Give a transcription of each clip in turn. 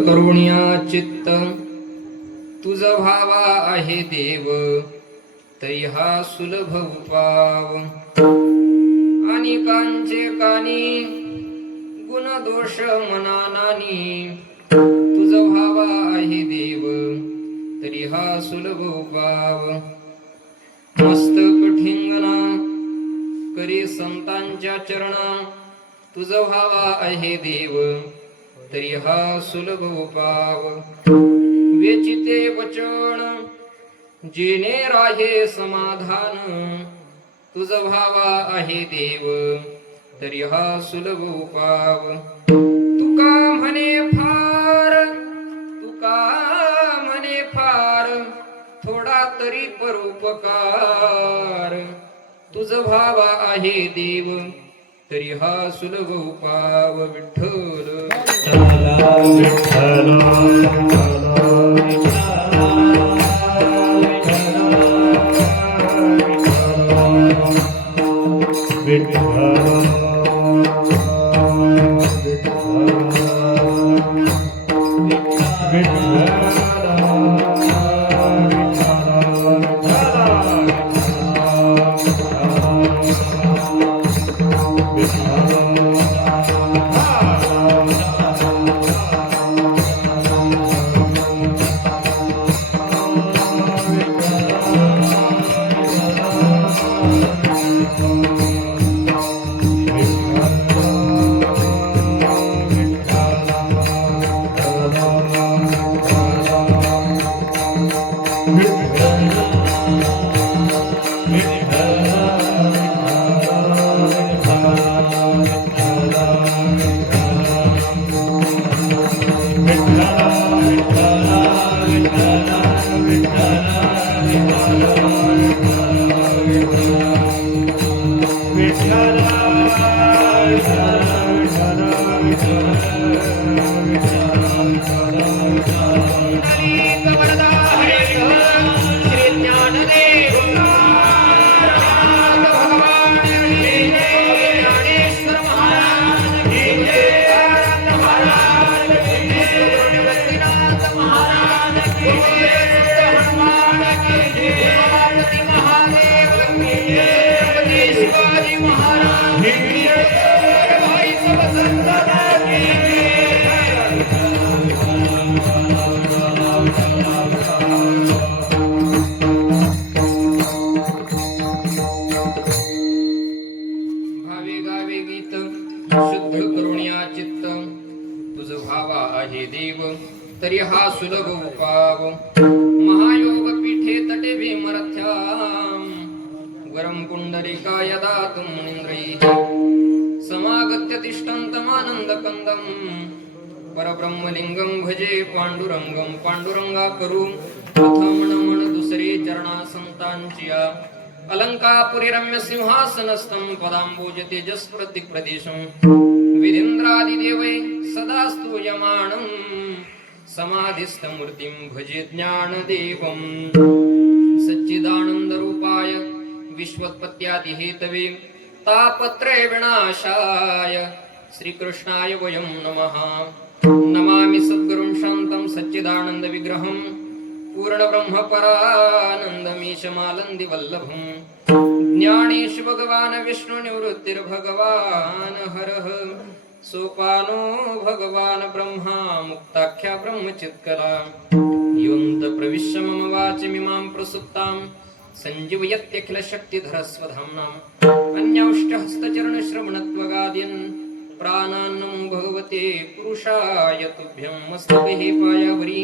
करुण्या चित्त तुझ भावा आहे देव, तरी हा सुलभ उपाव. अनेकांचे कानी गुण दोष मनानानी, तुझ भावा आहे देव, तरी हा सुलभ उपाव. मस्तक ठिंगणा करी संतांच्या चरणा, तुझ भावा आहे देव, तरी हा सुलभ उपाव. वेचिते वचन जेणे राहे समाधान, तुझ भावा आहे देव, तरी हा सुलभ उपाव. तुका म्हणे फार थोडा तरी परोपकार, तुझ भावा आहे देव, तरी हा सुलभ उपाव. विठ्ठल तरी हा सुलभ उपाव. महायोग पीठे तटे भीमरथ्याम, वरम पुंडरीका यदा तुमनिंद्रैः समागत्य तिष्ठन्तमानंद कंदम. परब्रह्मलिंगम भजे पांडुरंगम, पांडुरंगा करू प्रथम नमन दुसरे चरणा संतांचिया. अलंकापुरी रम्य सिंहासनस्थं पदांबोज तेजस प्रदेशं. विरेंद्रादिदेवै सदा स्तूयमानं, समाधिस्थ मूर्तिं भजे ज्ञानदेवं. सच्चिदानंद रूपाय विश्वोत्पत्त्यादि हेतवे तापत्रय विनाशाय श्रीकृष्णाय वयं नमः. नमामि सद्गुरुं शान्तं सच्चिदानंद विग्रहं, पूर्ण ब्रह्म परानंदमीशमालंदि वल्लभं. ज्ञानेश भगवान विष्णु निवृत्तिर्भगवान हरः, सोपानो भगवान ब्रह्मा मुक्ताख्या ब्रह्मचित्कला. योऽन्त प्रविश्य मम वाचमिमां प्रसुप्तां, सञ्जीवयत्यखिल शक्तिधरस्वधाम्नाम्. अन्यौष्टहस्तचरणश्रवणत्वगादीन् प्राणान्नमो भगवते पुरुषाय तुभ्यं. मस्तके पायावरी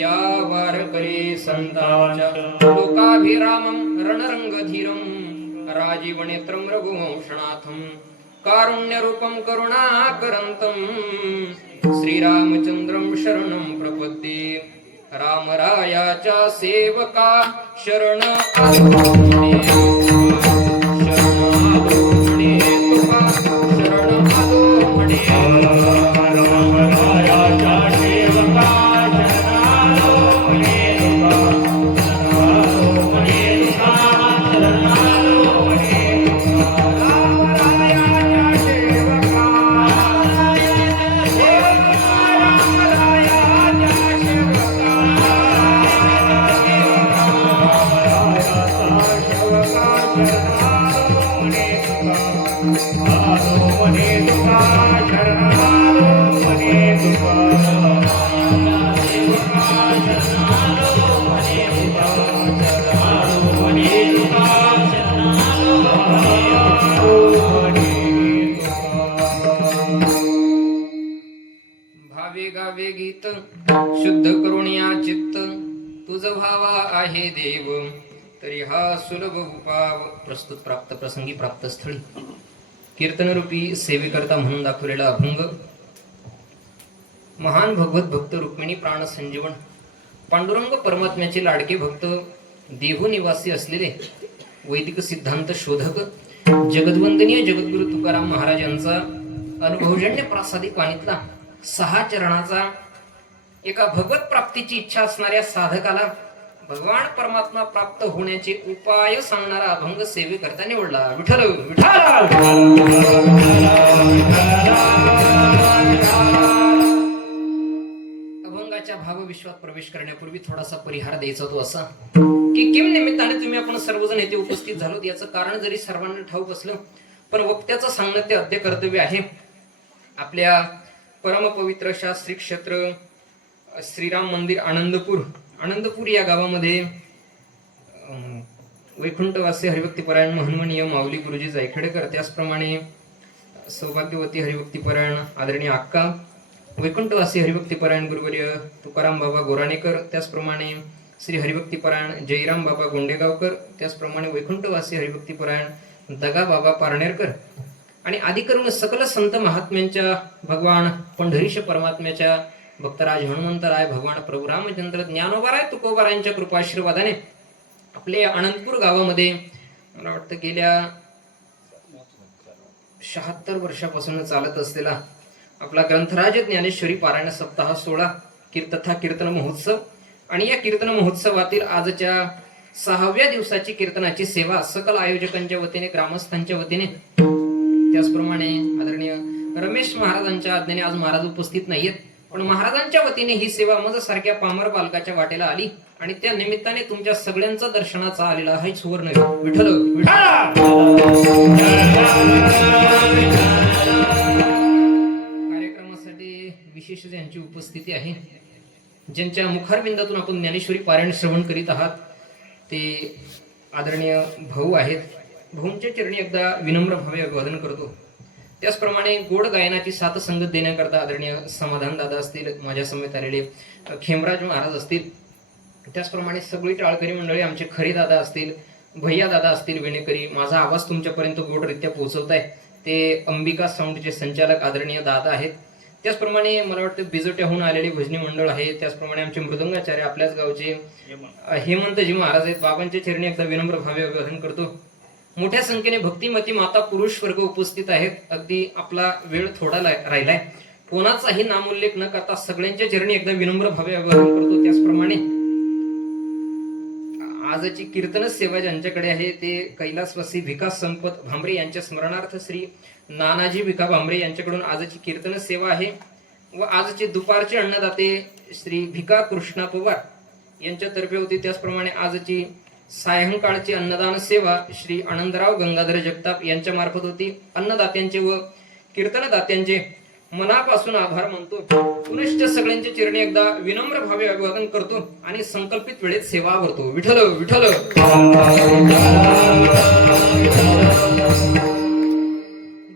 या वारकरी संतांच्या, लोकाभिरामं रणरंगधीरं राजीवनेत्रं रघुवंशनाथं. कारुण्यरूपं करुणाकरन्तं श्रीरामचन्द्रं शरणं प्रपद्ये. रामरायाच्या सेवका शरण आलो म्हणे, शरण आलो म्हणे तुका, शरण आलो म्हणे. रामरायाच्या सेवका शरण आलो म्हणे तुका, शरण आलो म्हणे तुका, शरण आलो म्हणे तुका. रामरायाच्या सेवका, रामरायाच्या सेवका, रामराया गावे गावे गीत शुद्ध करून या चित्त तुझ भावा आहे देव तरी हा सुलभ उपाव. प्रस्तुत प्राप्त प्रसंगी प्राप्त स्थळी कीर्तनरूपी सेवेकरता म्हणून दाखवलेला अभंग. महान भगवत भक्त रुक्मिणी प्राण संजीवन पांडुरंग परमात्म्याचे लाडके भक्त देहू निवासी असलेले वैदिक सिद्धांत शोधक जगद्वंदनीय जगद्गुरु तुकाराम महाराज यांचा अनुभवजन्य प्रासादिक वाणीतला 6 चरणाचा एका भगवत प्राप्तीची इच्छा असणाऱ्या साधकाला भगवान परमात्मा प्राप्त होण्याचे उपाय सांगणारा अभंग सेवेकरता निवडला. विठ्ठल विठ्ठल. अभंगाच्या भावविश्वात प्रवेश करण्यापूर्वी थोडासा परिहार द्यायचा तो असा की किम निमित्ताने तुम्ही आपण सर्वजण येथे उपस्थित झालोत याचं कारण जरी सर्वांना ठाऊक असलं पण वक्त्याचं सांगणं ते अद्य कर्तव्य आहे. आपल्या परमपवित्र अशा श्री क्षेत्र श्रीराम मंदिर आनंदपूर या गावामध्ये वैकुंठवासी हरिभक्तीपरायण महन्मनीय माऊली गुरुजी जायखेडकर, त्याचप्रमाणे सौभाग्यवती हरिभक्तीपरायण आदरणीय अक्का, वैकुंठवासी हरिभक्तीपरायण गुरुवर्य तुकाराम बाबा गोराणेकर, त्याचप्रमाणे श्री हरिभक्तीपरायण जयराम बाबा गोंडेगावकर, त्याचप्रमाणे वैकुंठवासी हरिभक्तीपरायण दगा बाबा पारनेरकर आणि आदी करून सकल संत महात्म्यांच्या भगवान पंढरीश परमात्म्याच्या भक्तराज हनुमंतराय भगवान प्रभू रामचंद्र ज्ञानोबाराय तुकोबारायांच्या कृपाशीर्वादाने आपले आनंदपूर गावामध्ये मला वाटतं गेल्या 76 वर्षापासून चालत असलेला आपला ग्रंथराज ज्ञानेश्वरी पारायण सप्ताह 16 तथा कीर्तन महोत्सव आणि या कीर्तन महोत्सवातील आजच्या 6व्या दिवसाची कीर्तनाची सेवा सकल आयोजकांच्या वतीने ग्रामस्थांच्या वतीने त्याचप्रमाणे आदरणीय रमेश महाराजांच्या आज्ञेने आज महाराज उपस्थित नाहीयेत पण महाराजांच्या वतीने ही सेवा मज सारख्या पामर बालकाच्या वाटेला आली आणि त्या निमित्ताने तुमच्या सगळ्यांचा दर्शनाचा आलेला हा सुवर्ण विठ्ठल कार्यक्रमासाठी विशेष ज्यांची उपस्थिती आहे ज्यांच्या मुखारबिंदातून आपण ज्ञानेश्वरी पारायण श्रवण करीत आहात ते आदरणीय भाऊ आहेत. भाऊंच्या चरणी एकदा विनम्र भावे अभिवादन करतो. त्याचप्रमाणे गोड गायनाची साथ संगत देण्याकरता आदरणीय समाधान दादा असतील, माझ्या समेत आलेले खेमराज महाराज असतील, त्याचप्रमाणे सगळी टाळकरी मंडळी आमचे खरे दादा असतील, भैया दादा असतील, विणेकरी, माझा आवाज तुमच्यापर्यंत गोडरित्या पोहोचवताय ते अंबिका साऊंडचे संचालक आदरणीय दादा आहेत. त्याचप्रमाणे मला वाटतं बिजोट्याहून आलेले भजनी मंडळ आहे. त्याचप्रमाणे आमचे मृदंगाचार्य आपल्याच गावचे हेमंतजी महाराज आहेत. बाबांच्या चरणी एकदा विनम्र भावे अभिवादन करतो. मोठ्या संख्येने भक्तिमती माता पुरुष वर्ग उपस्थित आहेत. अगदी आपला वेळ थोडा राहिलाय. कोणाचाही नामोल्लेख न करता सगळ्यांच्या चरणी एकदा विनम्र भावे अभिवादन करतो. त्याचप्रमाणे आजची कीर्तन सेवा ज्यांच्याकडे आहे ते कैलासवासी विकास संपत भांबरे यांच्या स्मरणार्थ श्री नानाजी विका भांबरे यांच्याकडून आजची कीर्तन सेवा आहे व आजचे दुपारचे अन्नदाते श्री भिका कृष्णा पवार यांच्यातर्फे होती. त्याचप्रमाणे आजची सायंकाळची अन्नदान सेवा श्री आनंदराव गंगाधर जगताप यांच्या मार्फत होती. अन्नदात्यांचे व कीर्तनदात्यांचे मनापासून आभार मानतो. पुनश्च सगळ्यांच्या चरणी एकदा विनम्र भावे अभिवादन करतो आणि संकल्पित वेळेत सेवा करतो. विठ्ठल विठ्ठल.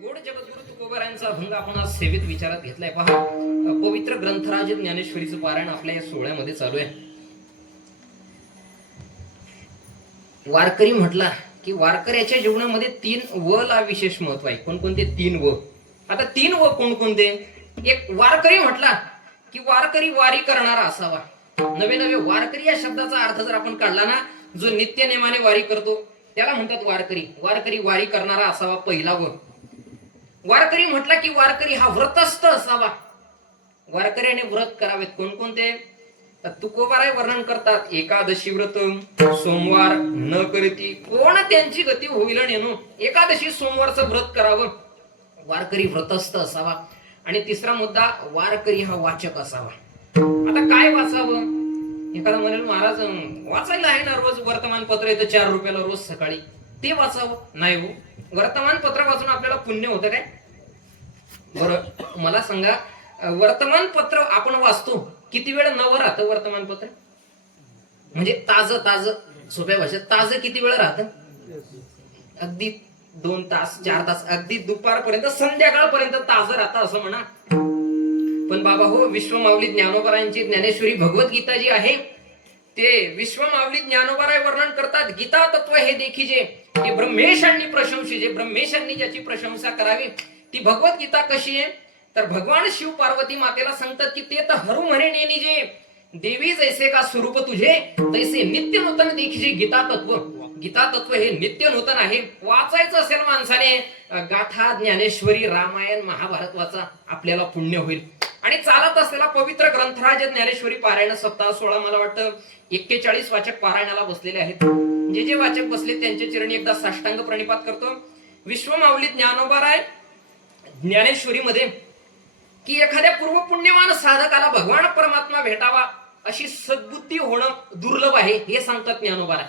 गोड जगद्गुरु तुकोबारायांचा अभंग आपण आज सेवेत विचारात घेतलाय. पहा, पवित्र ग्रंथराज ज्ञानेश्वरीचं पारायण आपल्या या सोहळ्यामध्ये चालू आहे. वारकरी म्हटला की वारकऱ्याच्या जीवनामध्ये 3 व ला विशेष महत्व आहे. कोणकोणते 3 व? आता 3 व कोणकोणते? एक, वारकरी म्हटला की वारकरी वारी करणारा असावा. नवे नवे वारकरी या शब्दाचा अर्थ जर आपण काढला ना, जो नित्य नेमाने वारी करतो त्याला म्हणतात वारकरी. वारकरी वारी करणारा असावा पहिला व. वारकरी म्हटला की वारकरी हा व्रतस्थ असावा. वारकऱ्याने व्रत करावेत. कोणकोणते? तुकोबाराय वर्णन करतात. एकादशी व्रत सोमवार न करती कोण त्यांची गती होईल नेनो. एकादशी सोमवारचं व्रत करावं. वारकरी व्रतस्थ असावा. आणि तिसरा मुद्दा, वारकरी हा वाचक असावा. आता काय वाचावं? एखादा म्हणेल महाराज वाचायला आहे ना, रोज वर्तमानपत्र येतं 4 रुपयाला रोज सकाळी, ते वाचावं. नाही हो, वर्तमानपत्र वाचून आपल्याला पुण्य होतं काय? बरं मला सांगा, वर्तमानपत्र आपण वाचतो किती वेळ नवं राहतं वर्तमानपत्र? म्हणजे ताज सोप्या भाषेत ताज किती वेळ राहतं? अगदी 2 तास 4 तास, अगदी दुपारपर्यंत संध्याकाळपर्यंत ताज राहतं असं म्हणा. पण बाबा हो, विश्वमाऊली ज्ञानोबरायांची ज्ञानेश्वरी भगवद्गीता जी आहे, ते विश्वमाऊली ज्ञानोबराय वर्णन करतात. गीता तत्व हे देखीजे, हे ब्रह्मेशांनी प्रशंसी, जे ब्रह्मेशांनी ज्याची प्रशंसा करावी ती भगवद्गीता कशी आहे, तर भगवान शिव पार्वती मातेला सांगतात की ते तर हरू म्हणे नेनी जे, देवी जैसे का स्वरूप तुझे तैसे नित्य नूतन देखीजे गीता तत्व. गीता तत्व हे नित्य नूतन आहे. वाचायचं असेल माणसाने गाथा, ज्ञानेश्वरी, रामायण, महाभारत वाचा, आपल्याला पुण्य होईल. आणि चालत असलेला पवित्र ग्रंथराज ज्ञानेश्वरी पारायण सप्ताह 16, मला वाटतं 41 वाचक पारायणाला बसलेले आहेत. जे जे वाचक बसले त्यांच्या चरणी एकदा साष्टांग प्रणिपात करतो. विश्वमाऊली ज्ञानोबराय ज्ञानेश्वरी मध्ये की एखाद्या पूर्व पुण्यवान साधकाला भगवान परमात्मा भेटावा अशी सद्बुद्धी होणं दुर्लभ आहे, हे सांगतात ज्ञानोबराय.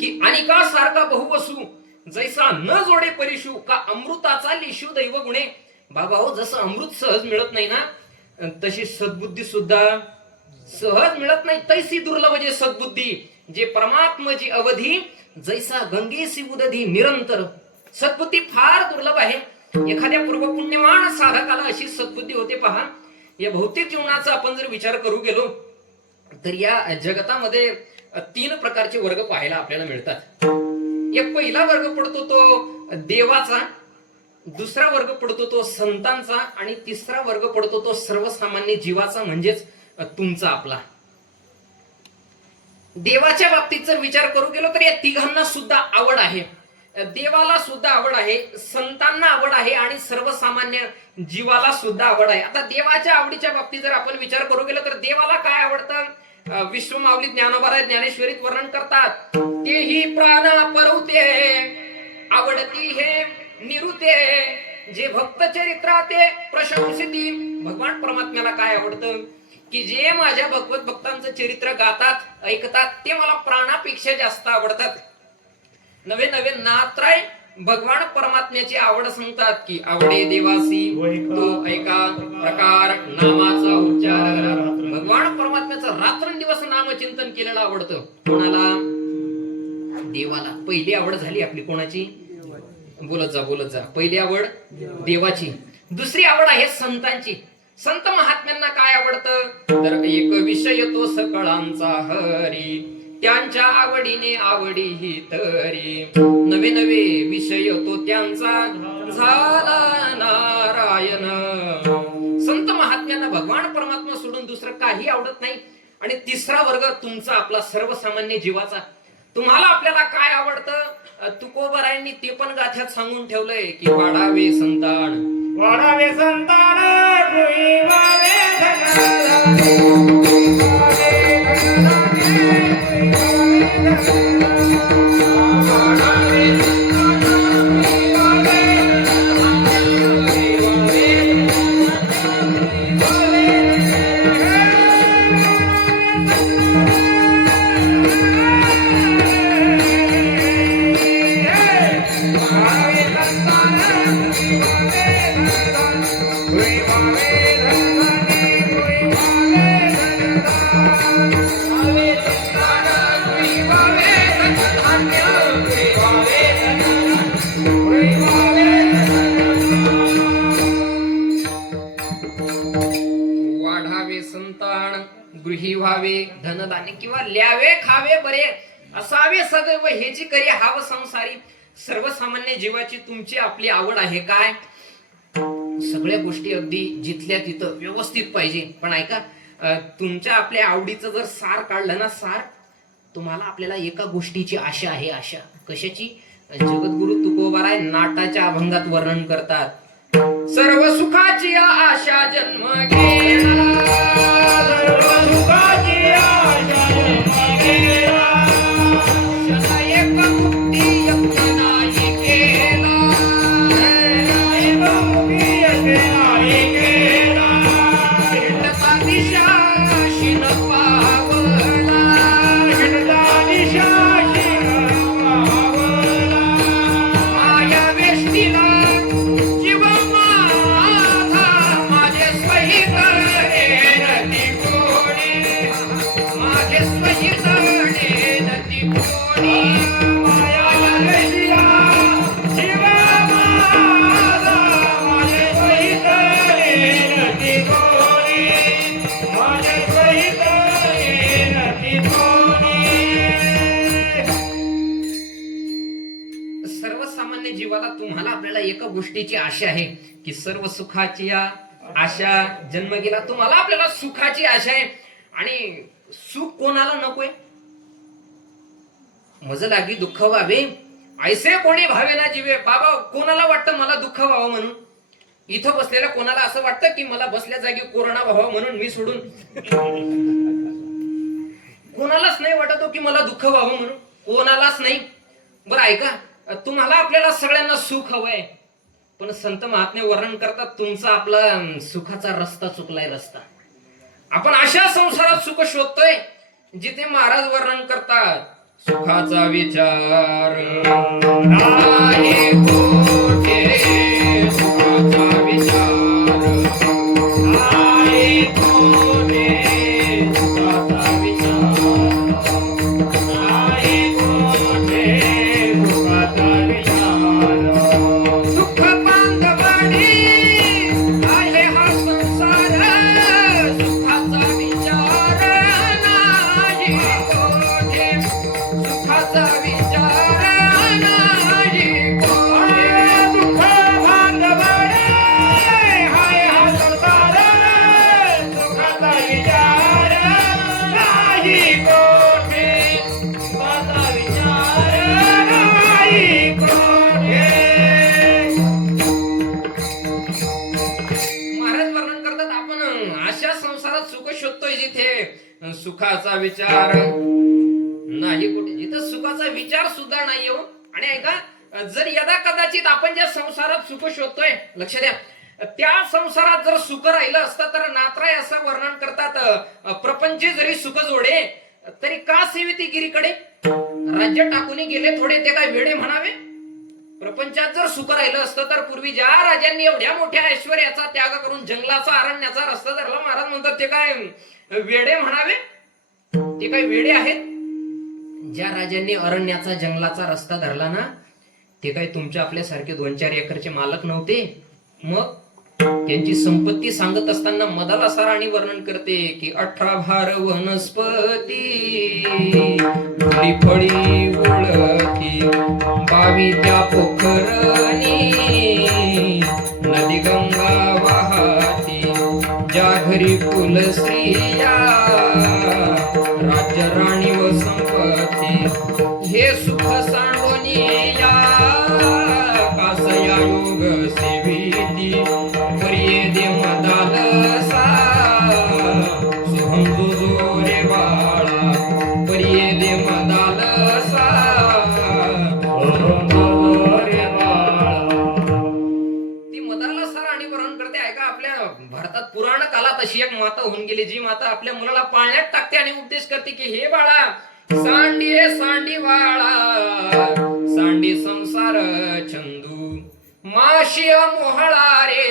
की अनिका सारखा बहुवसू जैसा न जोडे परिशू, का अमृताचा लिशू दैव गुणे. बाबा हो, जसं अमृत सहज मिळत नाही ना, तशी सद्बुद्धी सुद्धा सहज मिळत नाही. तैसी दुर्लभ जे सद्बुद्धी, जे परमात्माची अवधी जैसा गंगेसी उदधी निरंतर. सद्बुद्धी फार दुर्लभ आहे. एखाद्या पूर्व पुण्यवान साधकाला अशी सद्बुद्धी होते. पहा, या भौतिक जीवनाचा आपण जर विचार करू गेलो तर या जगतामध्ये 3 प्रकारचे वर्ग पाहायला आपल्याला मिळतात. एक पहिला वर्ग पडतो तो देवाचा, दुसरा वर्ग पडतो तो संतांचा, आणि तिसरा वर्ग पडतो तो सर्वसामान्य जीवाचा, म्हणजेच तुमचा आपला. देवाच्या बाबतीत जर विचार करू गेलो तर या तिघांना सुद्धा आवड आहे. देवाला सुद्धा आवड आहे, संतांना आवड आहे, आणि सर्वसामान्य जीवाला सुद्धा आवड आहे. आता देवाच्या आवडीच्या बाबतीत जर आपण विचार करू गेलो तर देवाला काय आवडतं, विश्वमाऊली ज्ञानोबराय ज्ञानेश्वरीत वर्णन करतात. तेही प्राण परवते आवडती हे निरुते, जे भक्त चरित्रा ते प्रशंसिती. भगवान परमात्म्याला काय आवडतं, की जे माझ्या भगवत भक्तांचं चरित्र गातात, ऐकतात, ते मला प्राणापेक्षा जास्त आवडतात. नवे नवे नात्राय भगवान परमात्म्याची आवड सांगतात की आवडे देवासी तो ऐका प्रकार नामाचा उच्चार करा. भगवान परमात्म्याचं रात्रंदिवस नामचिंतन केलेलं आवडतं. कोणाला? देवाला. पहिली आवड झाली आपली कोणाची? बोलत जा. पहिली आवड देवाची. दुसरी आवड आहे संतांची. संत महात्म्यांना काय आवडतं, तर एक विषय तो सकळांचा हरी, त्यांच्या आवडीने आवडी ही तरी, नवे नवे विषय तो त्यांचा झाला नारायण. संत महात्म्यांना भगवान परमात्मा सोडून दुसरं काही आवडत नाही. आणि तिसरा वर्ग तुमचा आपला सर्वसामान्य जीवाचा. तुम्हाला आपल्याला काय आवडतं, तुकोबरायांनी ते पण गाथ्यात सांगून ठेवलंय की वाढावे संतान, वाढावे संतान, गृही व्हावे धनधान्य, किंवा ल्यावे खावे बरे असावे सदैव हेची करी हाव संसारी. सर्वसामान्य जीवाची तुमची आपली आवड आहे काय, सगळ्या गोष्टी अगदी जिथल्या तिथं व्यवस्थित पाहिजे. पण ऐका, तुमच्या आपल्या आवडीचं जर सार काढलं ना, सार, तुम्हाला आपल्याला एका गोष्टीची आशा आहे. आशा कशाची? जगद्गुरु तुकोबाराय नाटाच्या अभंगात वर्णन करतात. सर्व सुखाची आशा जन्म घेणा, सर्व सुखाची आशा जन्म घेणा, एक मुक्ती यज्ञ नाही केला, एक मुक्ती यज्ञ नाही केला, हिंडता दिशा शिन पावला, हिंडता दिशा शिन पावला, माया वेष्टीला जीव माझा माझे सही करे माझ्या सहित येईन तिथोनी. सर्वसामान्य जीवाला तुम्हाला आपल्याला एका गोष्टीची आशा आहे की सर्व सुखाची आशा जन्म गेला. तुम्हाला आपल्याला सुखाची आशा आहे आणि सुख कोणाला नकोय? मज लागी दुःख व्हावे ऐसे कोणी भावे ना जीवे. बाबा कोणाला वाटतं मला दुःख व्हावं म्हणून? इथं बसलेल्या कोणाला असं वाटतं की मला बसल्या जागी कोरोना व्हावा म्हणून मी सोडून? कोणालाच नाही वाटत हो की मला दुःख व्हावं म्हणून, कोणालाच नाही. बरं ऐका, तुम्हाला आपल्याला सगळ्यांना सुख हवंय, पण संत महात्मे वर्णन करतात तुमचा आपला सुखाचा रस्ता चुकलाय. रस्ता आपण अशा संसारात सुख शोधतोय जिथे महाराज वर्णन करतात सुखाचा विचार नाही कोठे, सुखाचा विचार नाही कोठे, सुखाचा विचार नाही कोठे, सुखाचा विचार. सुख पांगवाडी आहे हा संसार, सुखाचा विचार नाही कोठे, सुखाचा विचार नाही कोठे. दुःख भांडवडे हाय हा संसार, सुखाचा विचार नाही कोठे, सुखाचा विचार नाही कोठे. महाराज वर्णन करतात आपण अशा संसारात सुख शोधतोय जिथे सुखाचा विचार नाही कुठे, जिथं सुखाचा विचार सुद्धा नाही हो. आणि ऐका, जर यदा कदाचित आपण ज्या संसारात सुख शोधतोय, लक्ष द्या, त्या संसारात जर सुख राहिलं असतं तर नाथराय असं वर्णन करतात प्रपंची जरी सुख जोडे तरी का सेविती गिरीकडे. राज्य टाकून गेले थोडे ते काय वेडे म्हणावे. प्रपंचात जर सुख राहिलं असतं तर पूर्वी ज्या राजांनी एवढ्या मोठ्या ऐश्वर्याचा त्याग करून जंगलाचा अरण्याचा रस्ता धरला, महाराज म्हणतात ते काय वेडे म्हणावे. ते काय वेडे आहेत? ज्या राजांनी अरण्याचा जंगलाचा रस्ता धरला ना, ते काय तुमच्या आपल्यासारखे 2-4 एकरचे मालक नव्हते. मग त्यांची संपत्ती सांगत असताना मदाला सराणी वर्णन करते की 18 भार वनस्पती फळी फळी उळती 22 त्या पोखरणी नदी गंगा वाहती ज्या घरी कुल स्त्रिया राज्य राणी व संपत्ती हे सुख सांडोनिया कासया योग सेविती करिये दे मदालसा सोहम जो रे बाळा करिये दे मदालसा सोहम जो रे बाळा. ती मदालसा राणी वर्णन करते. ऐका, आपल्या भारतात पुराण काळात अशी एक माता होऊन गेली जी माता आपल्या मुलाला पाळण्यात टाकते आणि उपदेश करते की हे बाळा सांडी रे सांडी वाळा सांडी संसार चंदू माशी मोहळा रे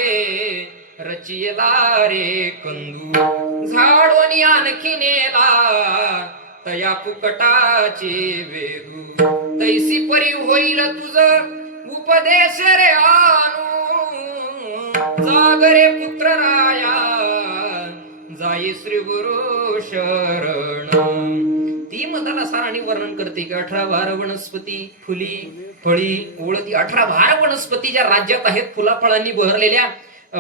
रचियला रे कंदू झाडोनी आणखी नेला तया फुकटाचे वेदू तैसी परी होईल तुझ उपदेश रे आणू जागरे पुत्र राया जाई श्री गुरु शरण. ती मदाला साराणी वर्णन करते की 18 भार वनस्पती फुली फळी ओळती 18 भार वनस्पती ज्या राज्यात आहेत फुला फळांनी बहरलेल्या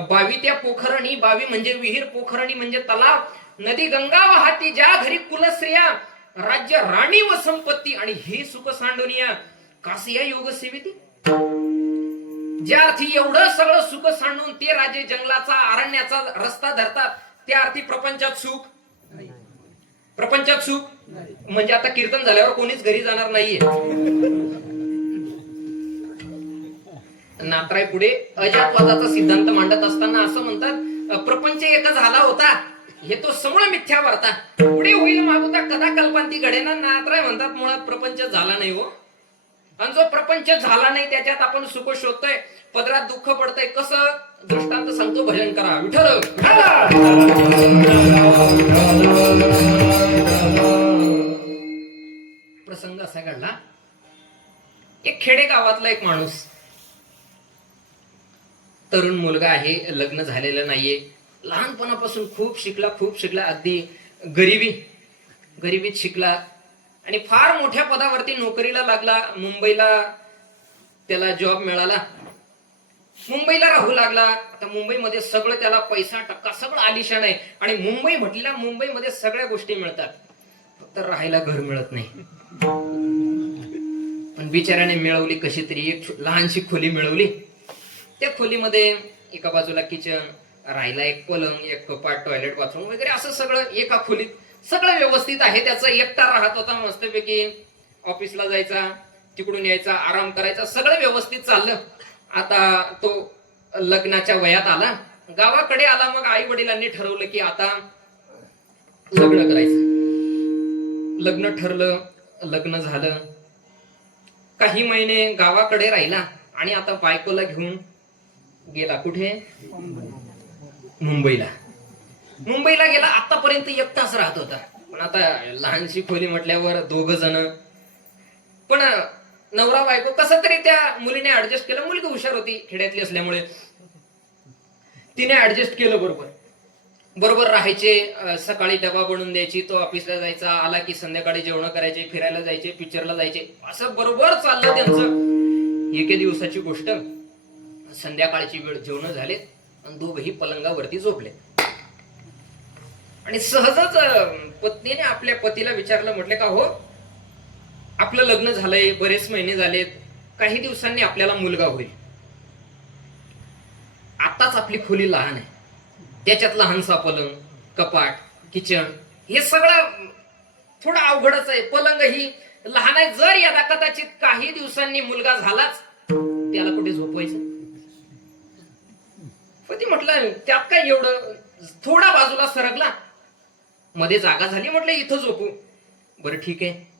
22 त्या पोखरणी 22 म्हणजे विहीर पोखरणी म्हणजे तलाव नदी गंगा वाहती ज्या घरी कुलस्त्रिया राज्य राणी व संपत्ती आणि हे सुख सांडोनिया कासिया योग सेविती. ज्या अर्थी एवढं सगळं सुख सांडून ते राजे जंगलाचा अरण्याचा रस्ता धरतात त्या अर्थी प्रपंचात सुख प्रपंचात सुख म्हणजे आता कीर्तन झाल्यावर कोणीच घरी जाणार नाहीये. नाथराय पुढे अजातवादाचा सिद्धांत मांडत असताना असं म्हणतात प्रपंच एक झाला होता हे तो समूळ मिथ्या वार्ता पुढे होईल मागुता कदा कल्पांती घडेना. नाथराय म्हणतात मुळात प्रपंच झाला नाही हो. आणि जो प्रपंच झाला नाही त्याच्यात आपण सुख शोधतोय पदरात दुःख पडतंय. कसं दृष्टांत सांगतो, भजन करा विठ्ठल. प्रसंग असा घडला, एक खेडे गावातला एक माणूस तरुण मुलगा आहे, लग्न झालेलं नाहीये, लहानपणापासून खूप शिकला, अगदी गरिबीत शिकला आणि फार मोठ्या पदावरती नोकरीला लागला. मुंबईला त्याला जॉब मिळाला, मुंबईला राहू लागला. आता मुंबईमध्ये सगळं त्याला पैसा टक्का सगळं आलिशान आहे आणि मुंबईमध्ये सगळ्या गोष्टी मिळतात, फक्त राहायला घर मिळत नाही. पण बिचाऱ्याने मिळवली कशी तरी, एक लहानशी खोली मिळवली. त्या खोलीमध्ये एका बाजूला किचन, राहायला एक पलंग, एक कपाट, टॉयलेट, बाथरूम वगैरे असं सगळं एका खोलीत सगळं व्यवस्थित आहे. त्याचा एकटा राहत होता मस्तपैकी. ऑफिसला जायचा, तिकडून यायचा, आराम करायचा, सगळं व्यवस्थित चाललं. आता तो लग्नाच्या वयात आला, गावाकडे आला. मग आई वडिलांनी ठरवलं की आता लग्न करायचं. लग्न ठरलं, लग्न झालं. काही महिने गावाकडे राहिला आणि आता बायकोला घेऊन गेला. कुठे? मुंबईला गेला. आतापर्यंत एकटाच राहत होता, पण आता लहानशी खोली म्हटल्यावर 2 जण. पण नवरा बायको कसं तरी त्या मुलीने ऍडजस्ट केलं. मुलगी हुशार होती, खेड्यातली असल्यामुळे तिने ऍडजस्ट केलं. बरोबर राहायचे. सकाळी डबा बनवून द्यायची, तो ऑफिसला जायचा, आला की संध्याकाळी जेवण करायचे, फिरायला जायचे, पिक्चरला जायचे, असं बरोबर चाललं त्यांचं. एके दिवसाची गोष्ट, संध्याकाळची वेळ, जेवण झाले आणि दोघही पलंगावरती झोपले. आणि सहजच पत्नीने आपल्या पतीला विचारलं, म्हटले का हो, आपलं लग्न झालंय, बरेच महिने झालेत, काही दिवसांनी आपल्याला मुलगा होईल. आताच आपली खोली लहान आहे, त्याच्यात लहानसा पलंग, कपाट, किचन, हे सगळं थोडं अवघडच आहे. पलंग ही लहान आहे. जर यदा कदाचित काही दिवसांनी मुलगा झालाच, त्याला कुठे झोपवायचं? पती म्हटलं त्यात काय एवढं, थोडा बाजूला सरकला, मध्ये जागा झाली, म्हटलं इथं झोपू. बरं ठीक आहे.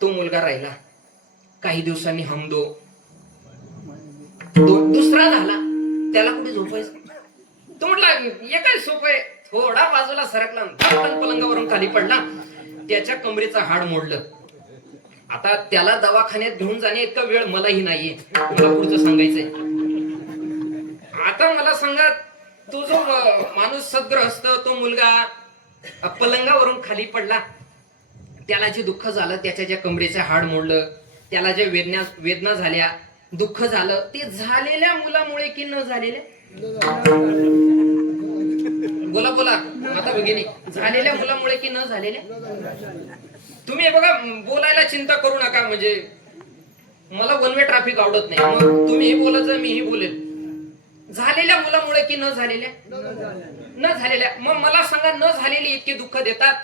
तो मुलगा राहिला. काही दिवसांनी हमदो दुसरा झाला, त्याला कुठे झोपायचं? तो म्हटला हे काय सोपं आहे. थोडा बाजूला सरकला, पलंगावरून खाली पडला, त्याच्या कमरेचं हाड मोडलं. आता त्याला दवाखान्यात घेऊन जाणे इतका वेळ मलाही नाहीये, मला पुढचं सांगायचंय. आता मला सांगा, तो जो माणूस सद्ग्रस्त, तो मुलगा पलंगावरून खाली पडला, त्याला जे दुःख झालं, त्याच्या ज्या कमरेचं हाड मोडलं, त्याला जे वेदना झाल्या, दुःख झालं, ते झालेल्या मुलामुळे की न झालेल्या? बोला माता भगिनी, झालेल्या मुलामुळे की न झालेल्या? तुम्ही बघा, बोलायला चिंता करू नका. म्हणजे मला वन वे ट्रॅफिक आवडत नाही, मग तुम्हीही बोलायचं, मीही बोलेल. झालेल्या मुलामुळे की न झालेल्या? न झालेल्या. मग मला सांगा, न झालेली इतके दुःख देतात?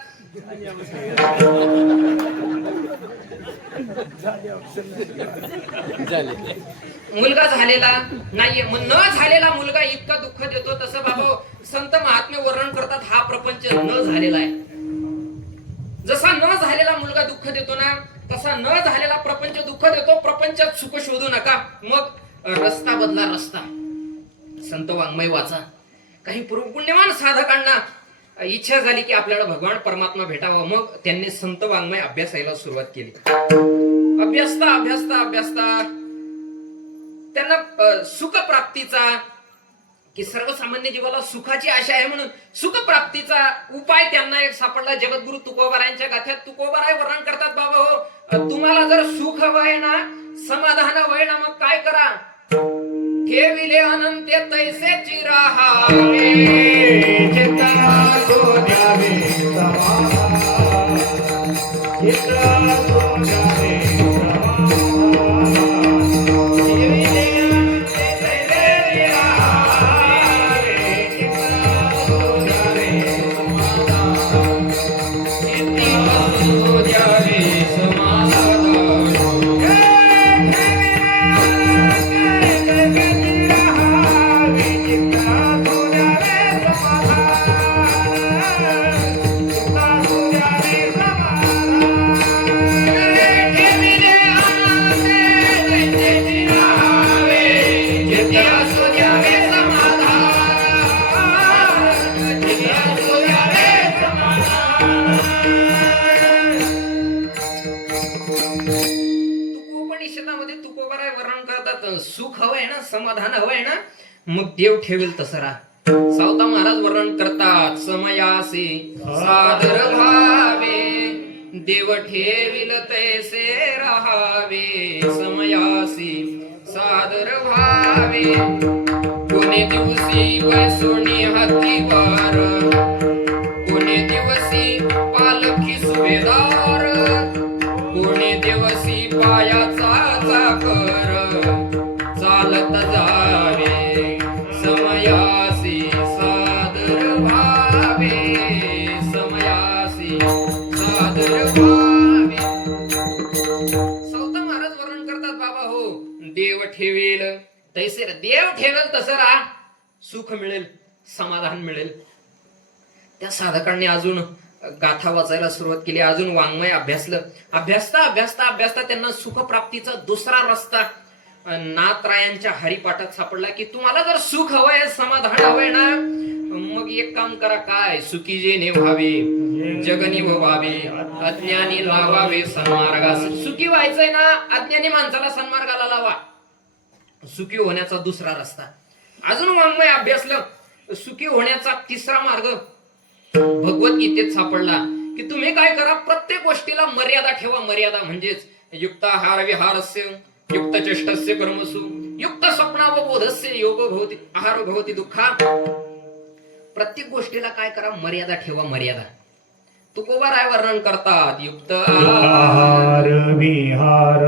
मुलगा झालेला नाहीये, मग न झालेला मुलगा इतका दुःख देतो. तसं बाबा संत महात्मे वर्णन करतात, हा प्रपंच न झालेला आहे. जसा न झालेला मुलगा दुःख देतो ना, तसा न झालेला प्रपंच दुःख देतो. प्रपंचात सुख शोधू नका, मग रस्ता बदला, रस्ता. संत वाङ्मय वाचा. काही पुण्यवान साधकांना इच्छा झाली की आपल्याला भगवान परमात्मा भेटावा, मग त्यांनी संत वाङ्मय अभ्यासायला सुरुवात केली. अभ्यासता त्यांना सुख प्राप्तीचा, की सर्वसामान्य जीवाला सुखाची आशा आहे म्हणून सुख प्राप्तीचा उपाय त्यांना एक सापडला. जगद्गुरु तुकोबारायांच्या गाथ्यात तुकोबाराय वर्णन करतात, बाबा हो, तुम्हाला जर सुख हवंय ना, समाधान हवंय ना, मग काय करा? ठेविले अनंत्य तैसे चिराहावे, चित्ता तो द्यावे समाधान, चित्ता तो द्यावे सुख हवंय ना, समाधान हवंय ना, मग देव ठेवेल तसं राहा. सावता महाराज वर्णन करतात, समयासी सादर भावे देव ठेविल तैसे राहावे, समयासी सादर भावे कोणे दिवसी वैसोणी हातीवार, कोणे दिवसी पालखी सुभेदार, कोणे दिवसी पायाचा चाकर चालत जावे, समयासी सादर भावे, समयासी सादर भावे. सावता महाराज वर्णन करतात, बाबा हो, देव ठेवेल तैसे, देव ठेवेल तसं राहा, सुख मिळेल, समाधान मिळेल. त्या साधकांनी अजून गाथा वाचायला सुरुवात केली, अजून वाङ्मय अभ्यासलं. अभ्यासता त्यांना सुखप्राप्तीचा दुसरा रस्ता नाथरायांच्या हरिपाठात सापडला, की तुम्हाला जर सुख हवंय, समाधान हवंय ना, मग एक काम करा, काय, सुखी जेने व्हावे जगनी व्हावे, अज्ञानी लावावे सन्मार्गास. सुखी व्हायचंय ना, अज्ञानी माणसाला सन्मार्गाला लावा, सुखी होण्याचा दुसरा रस्ता. अजून वाङ्मय अभ्यासलं, सुखी होण्याचा तिसरा मार्ग भगवद्गीतेत सापडला, की तुम्ही काय करा, प्रत्येक गोष्टीला मर्यादा ठेवा. मर्यादा म्हणजेच युक्त आहार विहारस्य, युक्त चेष्टस्य कर्मसु, युक्त स्वप्नावबोधस्य योग भवति आहार भवति दुःखा. प्रत्येक गोष्टीला काय करा, मर्यादा ठेवा, मर्यादा. तुकोबाराय वर्णन करतात, युक्त आहार विहार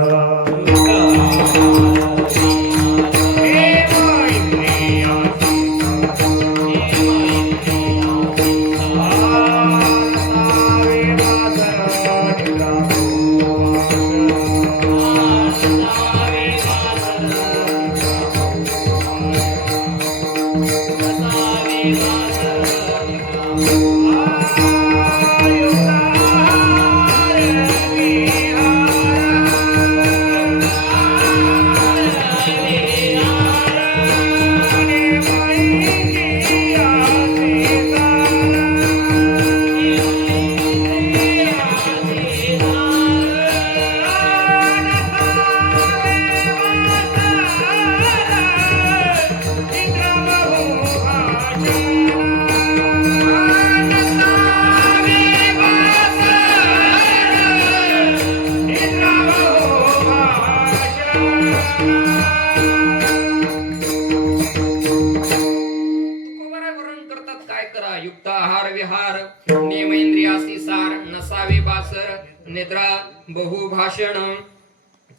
युक्त आहार विहार, नेमेंद्रियासी सार, नसावे बासर, निद्रा बहुभाषण.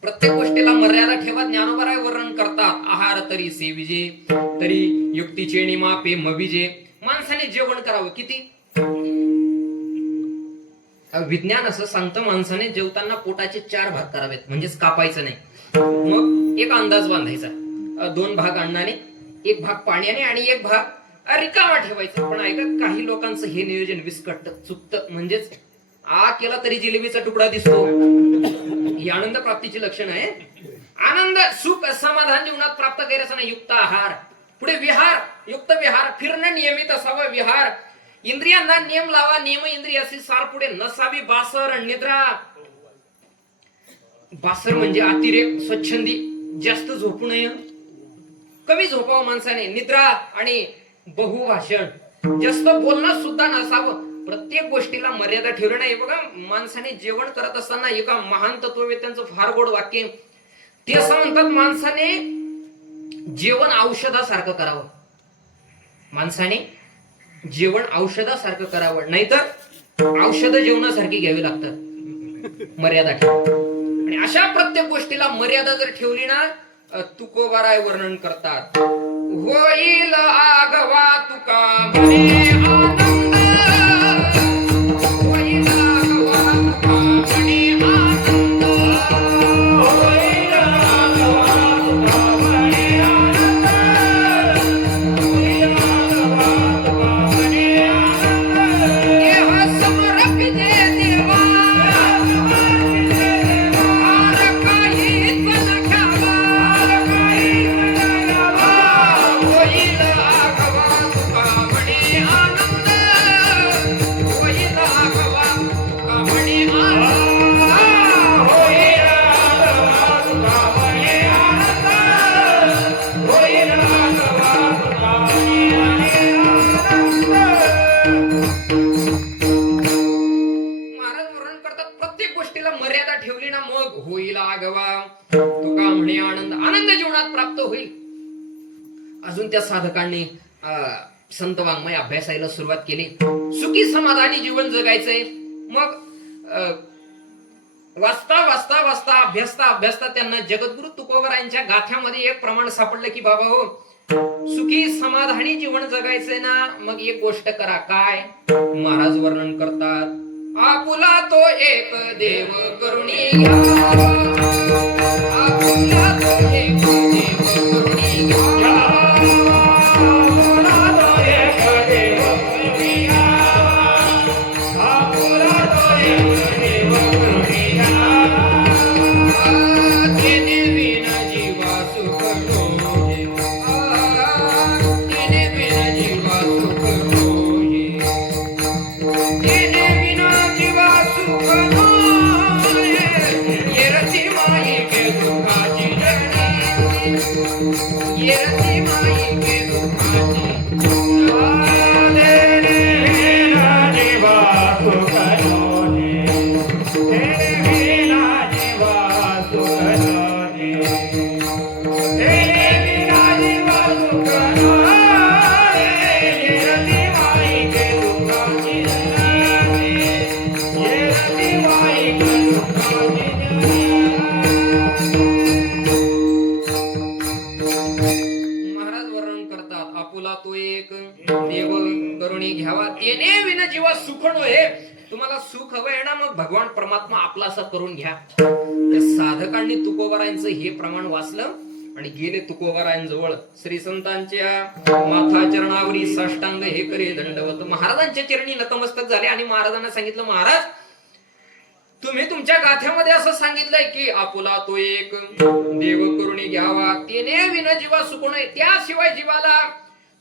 प्रत्येक गोष्टीला मर्यादा ठेवा. ज्ञानोबराय वर्णन करतात, आहार तरी सेविजे, तरी युक्तीचे निमापे मविजे. माणसाने जेवण करावं किती. विज्ञान असं सांगतं, माणसाने जेवताना पोटाचे 4 भाग करावेत, म्हणजेच कापायचं नाही. मग एक अंदाज बांधायचा, 2 भाग अन्नाने, 1 भाग पाण्याने आणि 1 भाग रिकामा ठेवायचा. पण ऐका, काही लोकांचं हे नियोजन विस्कटतं, चुकतं. म्हणजेच आ केला तरी जिलेबीचा तुकडा दिसतो. ही आनंद प्राप्तीची लक्षण आहे. आनंद, सुख, समाधान जीवनात प्राप्त करायचं नाही. युक्त आहार, पुढे विहार, युक्त विहार, फिरणं नियमित असावं. विहार, इंद्रियांना नियम लावा, नियम इंद्रियासी सार. पुढे नसावी बासर, निद्रा. बासर म्हणजे अतिरेक, स्वच्छंदी, जास्त झोपू नये, कमी झोपावं माणसाने. निद्रा आणि बहुभाषण, जास्त बोलणं सुद्धा नसावं. प्रत्येक गोष्टीला मर्यादा ठेवली नाही. बघा, माणसाने जेवण करत असताना एका महान तत्ववेत्यांचं फार गोड वाक्य, ते असं म्हणतात, माणसाने जेवण औषधासारखं करावं. माणसाने जेवण औषधासारखं करावं, नाहीतर औषध जेवणासारखी घ्यावी लागतात. मर्यादा ठेवा. आणि अशा प्रत्येक गोष्टीला मर्यादा जर ठेवली ना, तुकोबाराय वर्णन करतात, होईल आगवा तुका म्हणे आनंद, होईल आगवा तुका म्हणे आनंद, होईल आगवा तुका म्हणे आनंद, होईल आगवा तुका म्हणे आनंद. देह समर्पिते देवा, आर काहीच न घ्यावा, आर काहीच न घ्यावा. होईल आगवा तुका म्हणे आनंद, होईल आगवा. तुका म्हणे आनंद आनंद जीवनात प्राप्त होईल. अजून त्या साधकांनी संत वाङ्मय अभ्यासायला सुरुवात केली. सुखी समाधानी जीवन जगायचंय. मग वाचता वाचता वाचता अभ्यासता अभ्यासता त्यांना जगद्गुरु तुकोबरायांच्या गाथ्यामध्ये एक प्रमाण सापडलं की बाबा हो, सुखी समाधानी जीवन जगायचंय ना, मग एक गोष्ट करा. काय? महाराज वर्णन करतात. आपुला तो एक देव करुणी घ्या. आपुला तो एक देव करुणी घ्या. तुम्हाला सुख हवंय ना, मग भगवान परमात्मा आपला असं करून घ्या. त्या साधकांनी तुकोबरायांचं हे प्रमाण वाचलं आणि गेले तुकोबरायांजवळ. श्री संतांच्या माथा चरणावरी साष्टांग हे करे दंडवत. महाराजांच्या चरणी नतमस्तक झाले आणि महाराजांना सांगितलं, महाराज तुम्ही तुमच्या गाथ्यामध्ये असं सांगितलंय की आपुला तो एक देव करुणी घ्यावा, तेने विना जीवा सुख नये. त्याशिवाय जीवाला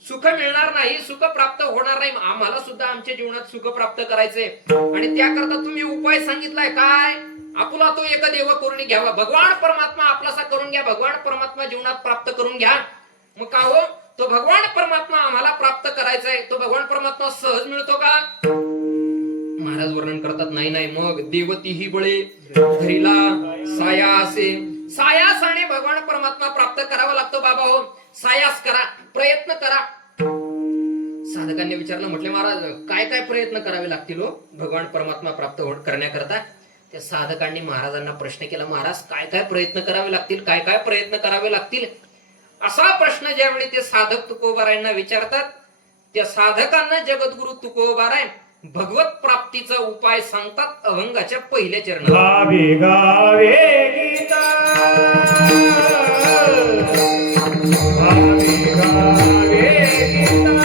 सुख मिळणार नाही, सुख प्राप्त होणार नाही. आम्हाला सुद्धा आमच्या जीवनात सुख प्राप्त करायचंय आणि त्याकरता तुम्ही उपाय सांगितलाय. काय? आपुला तो एक देव करून घ्यावा. भगवान परमात्मा आपलासा करून घ्या. भगवान परमात्मा जीवनात प्राप्त करून घ्या. मग का हो, तो भगवान परमात्मा आम्हाला प्राप्त करायचाय. तो भगवान परमात्मा सहज मिळतो का? महाराज वर्णन करतात, नाही नाही. मग देवतीही बळे धरीला सायासे. सायासाने भगवान परमात्मा प्राप्त करावा लागतो. बाबा हो, सायास करा, प्रयत्न करा. साधकांनी विचारलं, म्हटले महाराज काय काय प्रयत्न करावे लागतील हो भगवान परमात्मा प्राप्त करण्याकरता? त्या साधकांनी महाराजांना प्रश्न केला, महाराज काय काय प्रयत्न करावे लागतील, काय काय प्रयत्न करावे लागतील? असा प्रश्न ज्यावेळी ते साधक तुकोबारायांना विचारतात, त्या साधकांना जगद्गुरु तुकोबाराय भगवत प्राप्तीचा उपाय सांगतात अभंगाच्या पहिल्या चरणात. गावे गावे गीता, गावे गावे गीता,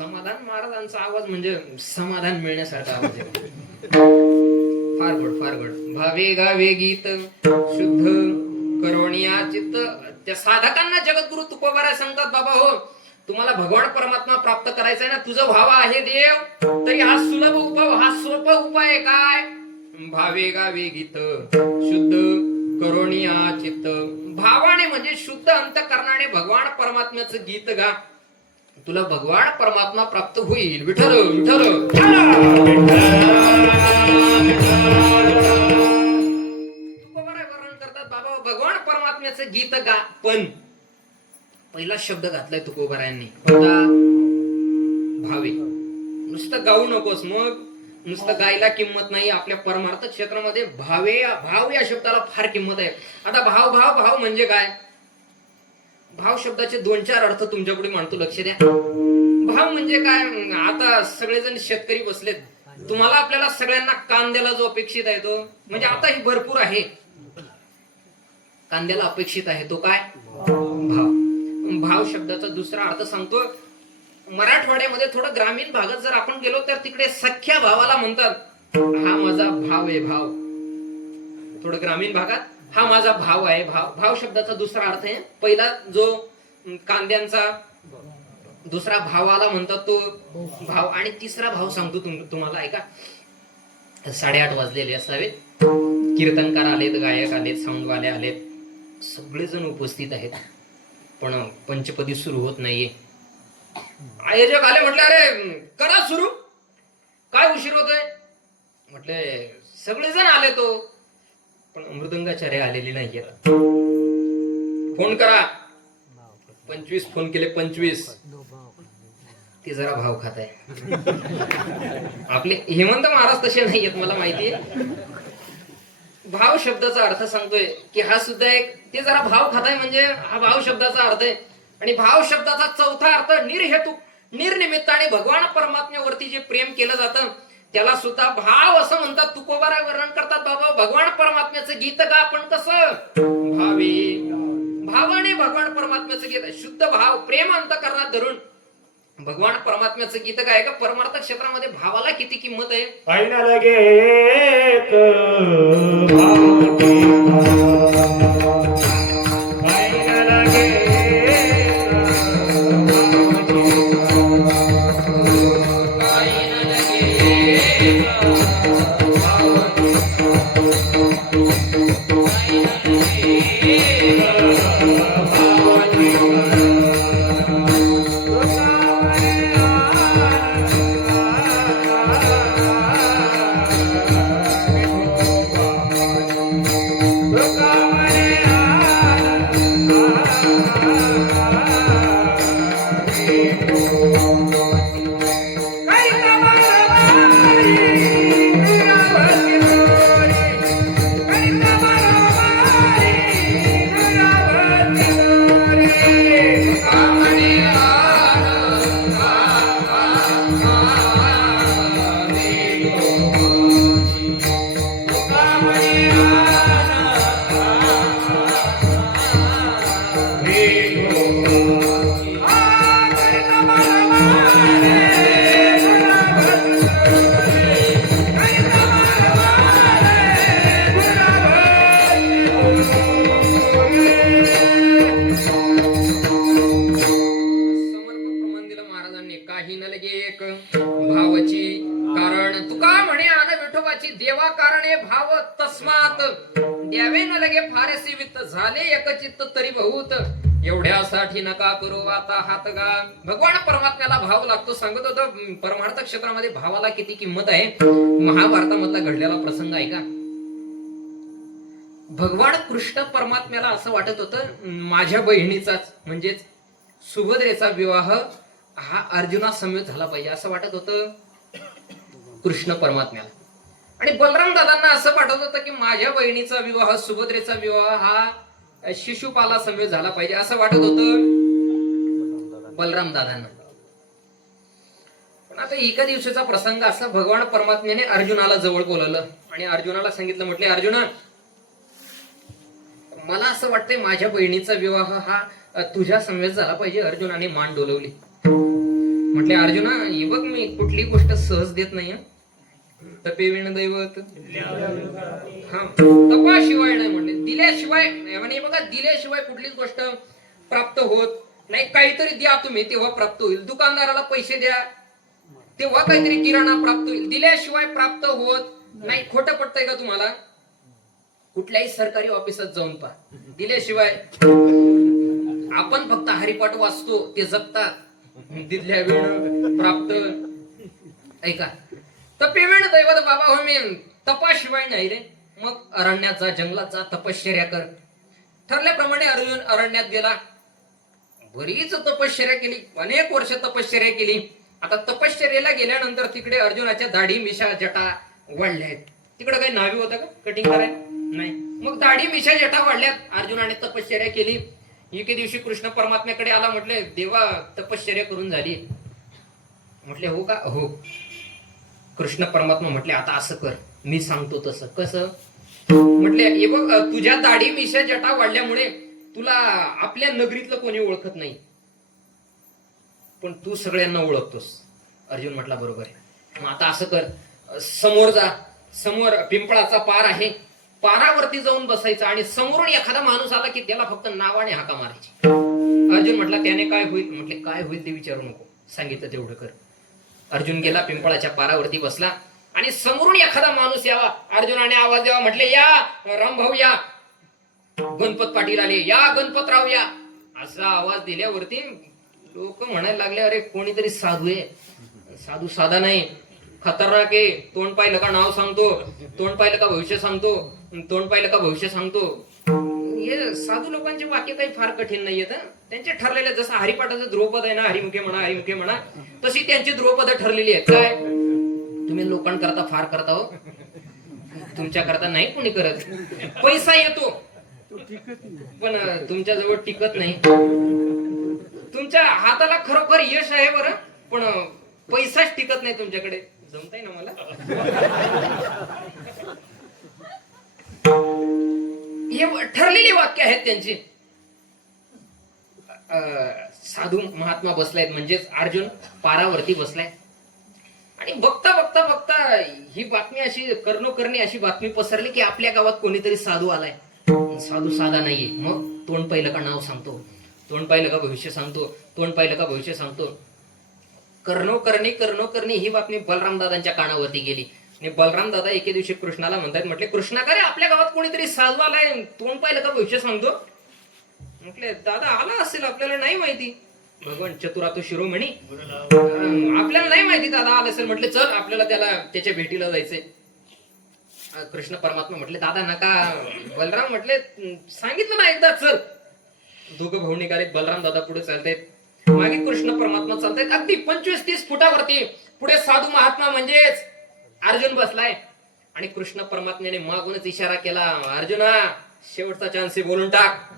समाधान महाराजांचा आवाज म्हणजे समाधान मिळण्यासारखा आवाज आहे. फार गोड फार गोड. भावे गावे गीत शुद्ध करोनिया चित्त. त्या साधकांना जगद्गुरु तुकोबाराय सांगतात, बाबा हो तुम्हाला भगवान परमात्मा प्राप्त करायचा आहे ना, तुझा भाव आहे देव, तरी हा सुलभ उपाय, हा सोपा उपाय आहे. काय? भावे गावे गीत शुद्ध करोनिया चित्त. भावाने म्हणजे शुद्ध अंतःकरणाने भगवान परमात्म्याचं गीत गा, तुला भगवान परमात्मा प्राप्त होईल. विठ्ठल विठ्ठल. तुकोबाराय वर्णन करतात, बाबा भगवान परमात्म्याचं गीत गा, पण पहिला शब्द घातलाय तुकोबारायांनी, भावे. नुसतं गाऊ नकोस, मग नुसतं गायला किंमत नाही. आपल्या परमार्थ क्षेत्रामध्ये भावे, भाव या शब्दाला फार किंमत आहे. आता भाव भाव भाव म्हणजे काय? भाव शब्दाचे 2-4 अर्थ तुमच्यापुढे मांडतो, लक्ष द्या. भाव म्हणजे काय? आता सगळेजण शेतकरी बसलेत, तुम्हाला आपल्याला सगळ्यांना कांद्याला जो अपेक्षित आहे तो, म्हणजे आता ही भरपूर आहे, कांद्याला अपेक्षित आहे तो काय? भाव. भाव शब्दाचा दुसरा अर्थ सांगतो. मराठवाड्यामध्ये थोडं ग्रामीण भागात जर आपण गेलो तर तिकडे सख्या भावाला म्हणतात, हा माझा भाव आहे. भाव थोडं ग्रामीण भागात हा माझा भाव आहे. भाव. भाव शब्दाचा दुसरा अर्थ आहे. पहिला जो कांद्यांचा, दुसरा भावाला म्हणतात तो भाव, आणि तिसरा भाव सांगतो तुम्हाला ऐका. 8:30 वाजलेले असावेत, कीर्तनकार आलेत, गायक आलेत, साऊंडवाले आलेत, सगळेजण उपस्थित आहेत, पण पंचपदी सुरू होत नाहीये. आयोजक आले, म्हटले अरे करा सुरू, काय उशीर होतोय? म्हटले सगळेजण आले तो, पण मृदंगाचार्य आलेले नाहीयेत. फोन करा. 25 फोन केले, 25. ते जरा भाव खात आहे. आपले हेमंत महाराज तसे नाहीयेत, मला माहितीये. भाव शब्दाचा अर्थ सांगतोय की हा सुद्धा एक, ते जरा भाव खाताय म्हणजे हा भाव शब्दाचा अर्थ आहे. आणि भाव शब्दाचा चौथा अर्थ निर्हेतुक, निर्निमित्ताने भगवान परमात्म्यावरती जे प्रेम केलं जातं त्याला सुद्धा भाव असं म्हणतात. तुकोबाराय वर्णन करतात, बाबा भगवान परमात्म्याचं गीत गा, पण कसं? भावे. भावाने भगवान परमात्म्याचं गीत, शुद्ध भाव, प्रेम अंतःकरणात धरून भगवान परमात्म्याचं गीत गाय का. परमार्थ क्षेत्रामध्ये भावाला किती किंमत आहे? ऐना लगे एक ऐना लगे देवा कारणे भाव तस्मात द्यावे न लगे फारसी वित्त झाले एकचित्त तरी बहुत एवढ्यासाठी नका करू आता हात गा. भगवान परमात्म्याला भाव लागतो. सांगत होतो परमार्थ क्षेत्रामध्ये भावाला किती किंमत आहे. महाभारतामधला घडलेला प्रसंग आहे का. भगवान कृष्ण परमात्म्याला असं वाटत होतं माझ्या बहिणीचाच म्हणजेच सुभद्रेचा विवाह हा अर्जुना समेत झाला पाहिजे असं वाटत होतं कृष्ण परमात्म्याला. आणि बलराम दादांना असं वाटत होतं की माझ्या बहिणीचा विवाह सुभद्रेचा विवाह हा शिशुपाला समेत झाला पाहिजे असं वाटत होतं बलराम दादांना. पण आता एका दिवसाचा प्रसंग असा भगवान परमात्म्याने अर्जुनाला जवळ बोलवलं आणि अर्जुनाला सांगितलं म्हटले अर्जुना मला असं वाटतंय माझ्या बहिणीचा विवाह हा तुझ्या समेत झाला पाहिजे. अर्जुनाने मान डोलवली. म्हटले अर्जुना हे बघ मी कुठली गोष्ट सहज देत नाही हं. तपेविण दैवत हा तपाशिवाय नाही म्हणले, दिल्याशिवाय म्हणे बघा, दिल्याशिवाय कुठलीच गोष्ट प्राप्त होत नाही. काहीतरी द्या तुम्ही तेव्हा प्राप्त होईल. दुकानदाराला पैसे द्या तेव्हा काहीतरी किराणा प्राप्त होईल. दिल्याशिवाय प्राप्त होत नाही. खोटं पडतंय का तुम्हाला? कुठल्याही सरकारी ऑफिसात जाऊन पहा, दिल्याशिवाय. आपण फक्त हरिपाठ वाचतो, ते जगतात. दिल्या वेळ प्राप्त. ऐका, तपेविण दैवत बाबा हो, मी तपाशिवाय नाही रे. मग अरण्यात जा, जंगलात जा, तपश्चर्या कर. ठरल्याप्रमाणे अर्जुन अरण्यात गेला. बरीच तपश्चर्या केली, अनेक वर्ष तपश्चर्या केली. आता तपश्चर्याला गेल्यानंतर तिकडे अर्जुनाच्या दाढी मिशा जटा वाढल्या आहेत. तिकडे काही नावी होतं का कटिंग करायला? नाही. मग दाढी मिशा जटा वाढल्यात. अर्जुनाने तपश्चर्या केली. एके दिवशी कृष्ण परमात्म्याकडे आला. म्हटले देवा तपश्चर्या करून झाली. म्हटले हो का? हो. कृष्ण परमात्मा म्हटले आता असं कर, मी सांगतो तसं. कसं? म्हटले हे बघ, तुझ्या दाढी मिशा जटा वाढल्यामुळे तुला आपल्या नगरीतलं कोणी ओळखत नाही, पण तू सगळ्यांना ओळखतोस. अर्जुन म्हटला बरोबर आहे. मग आता असं कर, समोर जा. समोर पिंपळाचा पार आहे, पारावरती जाऊन बसायचं आणि समोरून एखादा माणूस आला की त्याला फक्त नावाने हाका मारायची. अर्जुन म्हटला त्याने काय होईल? म्हटले काय होईल ते विचारू नको, सांगितलं तेवढं कर. अर्जुन गेला, पिंपळाच्या पारावरती बसला आणि समोरून एखादा माणूस यावा. अर्जुनाने आवाज द्यावा. म्हटले या रामभाऊ या. गणपत पाटील आले, या गणपतराव या. असा आवाज दिल्यावरती लोक म्हणायला लागले अरे कोणीतरी साधू आहे. साधू साधा नाही, खतरनाक आहे. तोंड पाहिलं का नाव सांगतो, तोंड पाहिलं का भविष्य सांगतो, तोंड पाहिलं का भविष्य सांगतो. हे साधू लोकांचे वाक्य काही फार कठीण नाहीयेत. त्यांचे ठरलेले, जसं हरिपाठाचं ध्रुवपद आहे ना, हरिमुखे म्हणा हरिमुखे म्हणा, तशी त्यांची ध्रुवपद ठरलेली आहेत. काय तुम्ही लोकांकरता फार करता हो, तुमच्या करता नाही कोणी करत. पैसा येतो पण तुमच्या जवळ टिकत नाही. तुमच्या हाताला खरोखर यश आहे बरं, पण पैसाच टिकत नाही तुमच्याकडे. जमताय ना मला? हे ठरलेली वाक्य आहेत त्यांची. साधू महात्मा बसलायत, म्हणजेच अर्जुन पारावरती बसलाय. आणि बघता बघता बघता ही बातमी अशी कर्णोकर्णी अशी बातमी पसरली की आपल्या गावात कोणीतरी साधू आलाय. साधू साधा नाहीये. मग तोंड पाहिलं का नाव सांगतो, तोंड पाहिलं का भविष्य सांगतो, तोंड पाहिलं का भविष्य सांगतो. कर्णोकर्णी कर्णोकर्णी ही बातमी बलराम दादांच्या कानावरती गेली. आणि बलराम दादा एके दिवशी कृष्णाला म्हणतात, म्हटले कृष्णा का रे आपल्या गावात कोणीतरी साधू आलाय, तोंड पाहिलं का भविष्य सांगतो. म्हटले दादा आला असेल, आपल्याला नाही माहिती. भगवान चतुरातो शिरोमणी, आपल्याला नाही माहिती दादा आला असेल. म्हटले चल आपल्याला त्याच्या भेटीला जायचंय. कृष्ण परमात्मा म्हटले दादा नका. बलराम म्हटले सांगितलं ना एकदा चल. दोघं भाऊ निघालेत. बलराम दादा पुढे चालतायत, मागे कृष्ण परमात्मा चालतायत. अगदी 25-30 फुटावरती पुढे साधू महात्मा म्हणजेच अर्जुन बसलाय. आणि कृष्ण परमात्म्याने मागूनच इशारा केला, अर्जुना शेवटचा चान्स आहे, बोलून टाक.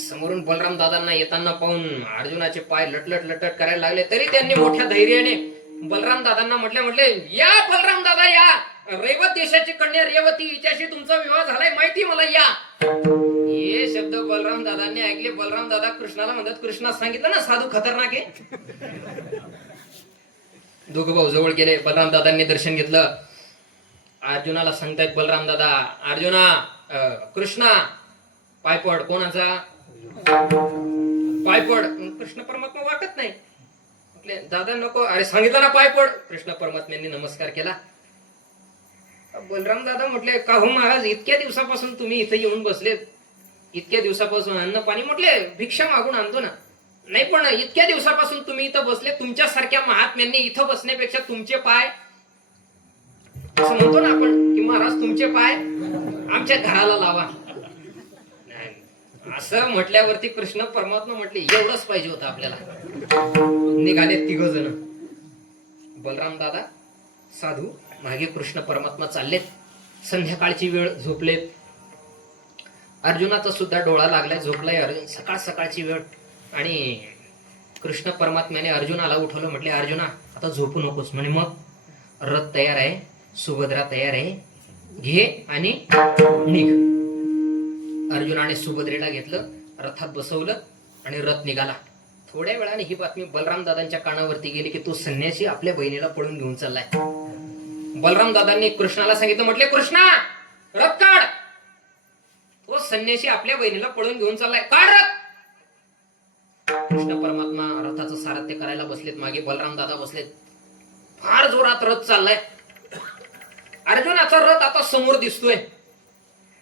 समोरून बलराम दादांना येताना पाहून अर्जुनाचे पाय लटलट लटट करायला लागले. तरी त्यांनी मोठ्या धैर्याने बलराम दादांना म्हटले या बलराम दादा या. रेवत देशाची कन्या रेवती, हिच्याशी तुमचा विवाह झालाय माहिती मला, या. हे शब्द बलराम दादांनी ऐकले. बलराम दादा कृष्णाला म्हणतात, कृष्णा सांगितलं ना साधू खतरनाक आहे. दोघं भाऊ जवळ गेले. बलराम दादांनी दर्शन घेतलं. अर्जुनाला सांगतायत बलराम दादा, अर्जुना कृष्णा पाय पड. कोणाचा पाय पड? कृष्ण परमात्मा वाटत नाही. म्हटले दादा नको. अरे सांगितलं ना पाय पड. कृष्ण परमात्म्यांनी नमस्कार केला. बलराम दादा म्हटले का हो महाराज, इतक्या दिवसापासून तुम्ही इथे येऊन बसले, इतक्या दिवसापासून अन्न पाणी, म्हटले भिक्षा मागून आणतो ना. नाही पण इतक्या दिवसापासून तुम्ही इथं बसले, तुमच्यासारख्या महात्म्यांनी इथं बसण्यापेक्षा तुमचे पाय, असं म्हणतो ना आपण की महाराज तुमचे पाय आमच्या घराला लावा. असं म्हटल्यावरती कृष्ण परमात्मा म्हटले एवढंच पाहिजे होतं आपल्याला. निघाले 3 जण. बलराम दादा साधू, मागे कृष्ण परमात्मा चाललेत. संध्याकाळची वेळ, झोपलेत. अर्जुनाचा सुद्धा डोळा लागलाय, झोपलाय अर्जुन. सकाळची वेळ. आणि कृष्ण परमात्म्याने अर्जुनाला उठवलं. म्हटले अर्जुना आता झोपू नकोस. म्हणे मग रथ तयार आहे, सुभद्रा तयार आहे, घे आणि निघ. अर्जुनाने सुभद्रेला घेतलं, रथात बसवलं आणि रथ निघाला. थोड्या वेळाने ही बातमी बलराम दादांच्या कानावरती गेली की तो संन्यासी आपल्या बहिणीला पळून घेऊन चाललाय. बलराम दादांनी कृष्णाला सांगितलं, म्हटले कृष्णा रथ काढ. तो संन्यासी आपल्या बहिणीला पळून घेऊन चाललाय, काढ रथ. कृष्ण परमात्मा रथाचं सारथ्य करायला बसलेत, मागे बलराम दादा बसलेत. फार जोरात रथ चाललाय. अर्जुनाचा रथ आता समोर दिसतोय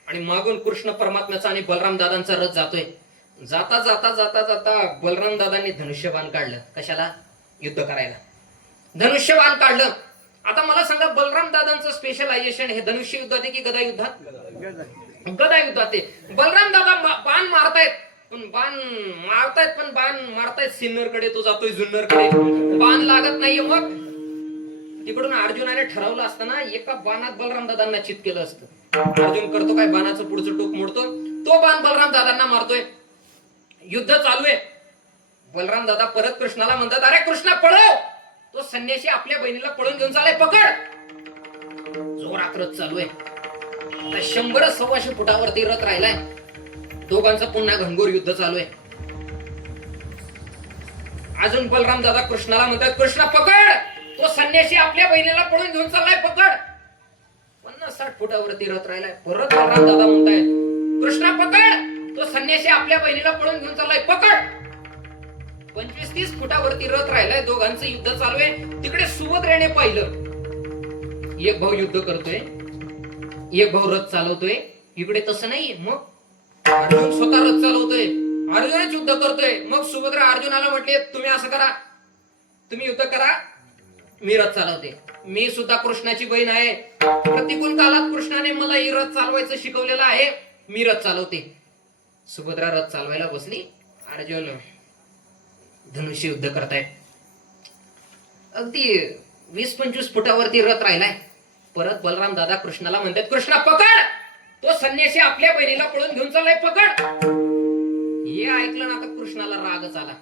आणि मागून कृष्ण परमात्म्याचा आणि बलराम दादांचा रथ जातोय. जाता जाता जाता जाता बलराम दादांनी धनुष्यबाण काढलं. कशाला? युद्ध करायला धनुष्यबाण काढलं. आता मला सांगा, बलराम दादांचं स्पेशलायझेशन हे धनुष्य युद्धात आहे की गदा युद्धात? गदा युद्धात आहे. बलराम दादा बाण मारतायत, पण बाण मारतायत सिन्नरकडे, तो जातोय जुन्नरकडे, बाण लागत नाहीये. मग तिकडून अर्जुनाने ठरवलं असताना एका बाणात बलराम दादांना चित केलं असतं. अर्जुन करतो काय, बाणाचं पुढचं टोक मोडतो, तो बाण बलराम दादांना मारतोय. युद्ध चालू आहे. बलराम दादा परत कृष्णाला म्हणतात, अरे कृष्णा पळव, तो संन्यासी आपल्या बहिणीला पळून घेऊन चाललाय, पकड. जोरात रथ चालू आहे. आता 100-125 फुटावरती रथ राहिलाय. दोघांचं पुन्हा घनघोर युद्ध चालू आहे. अजून बलराम दादा कृष्णाला म्हणतात, कृष्णा पकड, तो संन्यासी आपल्या बहिणीला पळून घेऊन चाललाय, पकड. 50-60 फुटावरती रथ राहिलाय. परत बलराम दादा म्हणताय, कृष्णा पकड, तो संन्यासी आपल्या बहिणीला पळून घेऊन चाललाय, पकड. 25-30 फुटावरती रथ राहिलाय. दोघांचं युद्ध चालू आहे. तिकडे सुभद्रेने पाहिलं, एक भाऊ युद्ध करतोय, एक भाऊ रथ चालवतोय. इकडे तसं नाहीये. मग अर्जुन स्वतः रथ चालवतोय, अर्जुनच युद्ध करतोय. मग सुभद्रा अर्जुनाला म्हटले, तुम्ही असं करा, तुम्ही युद्ध करा, मी रथ चालवते. मी सुद्धा कृष्णाची बहीण आहे. प्रतिकूल काळात कृष्णाने मला ही रथ चालवायचं शिकवलेलं आहे, मी रथ चालवते. सुभद्रा रथ चालवायला बसली. अर्जुन धनुष्य युद्ध करतायत. अगदी 20-25 फुटावरती रथ राहिलाय. परत बलराम दादा कृष्णाला म्हणतात, कृष्णा पकड, तो संन्यासी आपल्या बहिणीला पळून घेऊन चाललाय, पकड. हे ऐकलं ना, आता कृष्णाला रागच आला.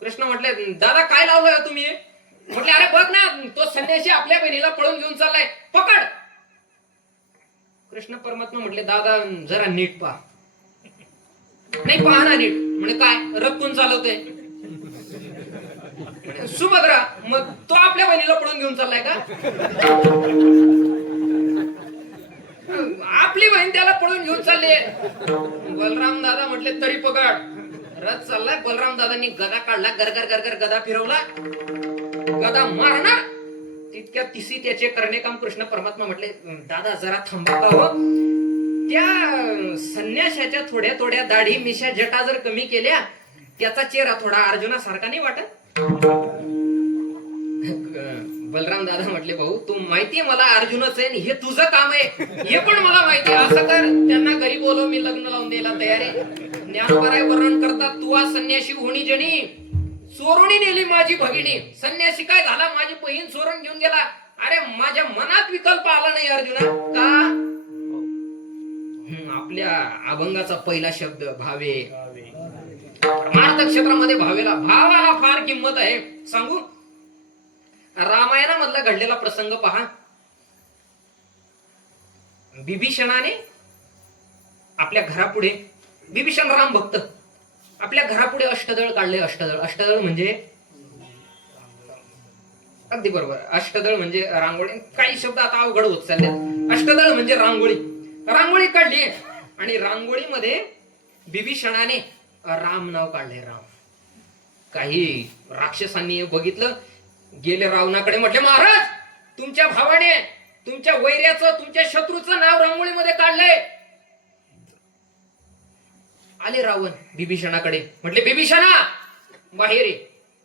कृष्ण म्हटले, दादा काय लावलंय तुम्ही? म्हटले, अरे बघ ना, तो संन्यासी आपल्या बहिणीला पळून घेऊन चाललाय, पकड. कृष्ण परमात्मा म्हटले, दादा जरा नीट पहा. नाही पहा ना नीट. म्हणजे काय, रथ कोण चालवतोय? सुभद्रा. मग तो आपल्या बहिणीला पळून घेऊन चाललाय का? आपली बहीण त्याला पळून घेऊन चालली. बलराम दादा म्हटले, तरी पकड. रथ चाललाय. बलराम दादांनी गदा काढला, गरगर गरगर गदा फिरवला, गदा मारणार. तितक्या तिसी त्याचे करणे काम. कृष्ण परमात्मा म्हटले, दादा जरा थांबा का हो. त्या संन्याशाच्या थोड्या थोड्या दाढी मिशा जटा जर कमी केल्या, त्याचा चेहरा थोडा अर्जुनासारखा नाही वाटत? बलराम दादा म्हटले, भाऊ तू माहितीये मला अर्जुनच आहे, हे तुझं काम आहे, हे पण मला माहिती. असं कर, त्यांना घरी बोलव, मी लग्न लावून द्यायला तयार आहे. ज्ञानोबराय वर्णन करतात, तू आज संन्यासी होणी जणी चोरुणी नेली माझी भगिनी. संन्यासी काय झाला, माझी बहीण चोरून घेऊन गेला. अरे माझ्या मनात विकल्प आला नाही अर्जुना. का? आपल्या अभंगाचा पहिला शब्द भावे. परमार्थ क्षेत्रामध्ये भावाला फार किंमत आहे. सांगू, रामायणामधला घडलेला प्रसंग पहा. बिभीषणाने आपल्या घरापुढे, बिभीषण राम भक्त, आपल्या घरापुढे अष्टदळ काढले. अष्टदळ म्हणजे अगदी बरोबर, अष्टदळ म्हणजे रांगोळी. काही शब्द आता अवघड होत चालले. अष्टदळ म्हणजे रांगोळी काढली आणि रांगोळीमध्ये बिभीषणाने राम नाव काढले. राम. काही राक्षसांनी बघितलं, गेले रावणाकडे, म्हटले, महाराज तुमच्या भावाने तुमच्या वैर्याचं, तुमच्या शत्रूचं नाव रांगोळीमध्ये काढलंय. आले रावण बिभीषणाकडे, म्हटले, बिभीषणा बाहेर ये.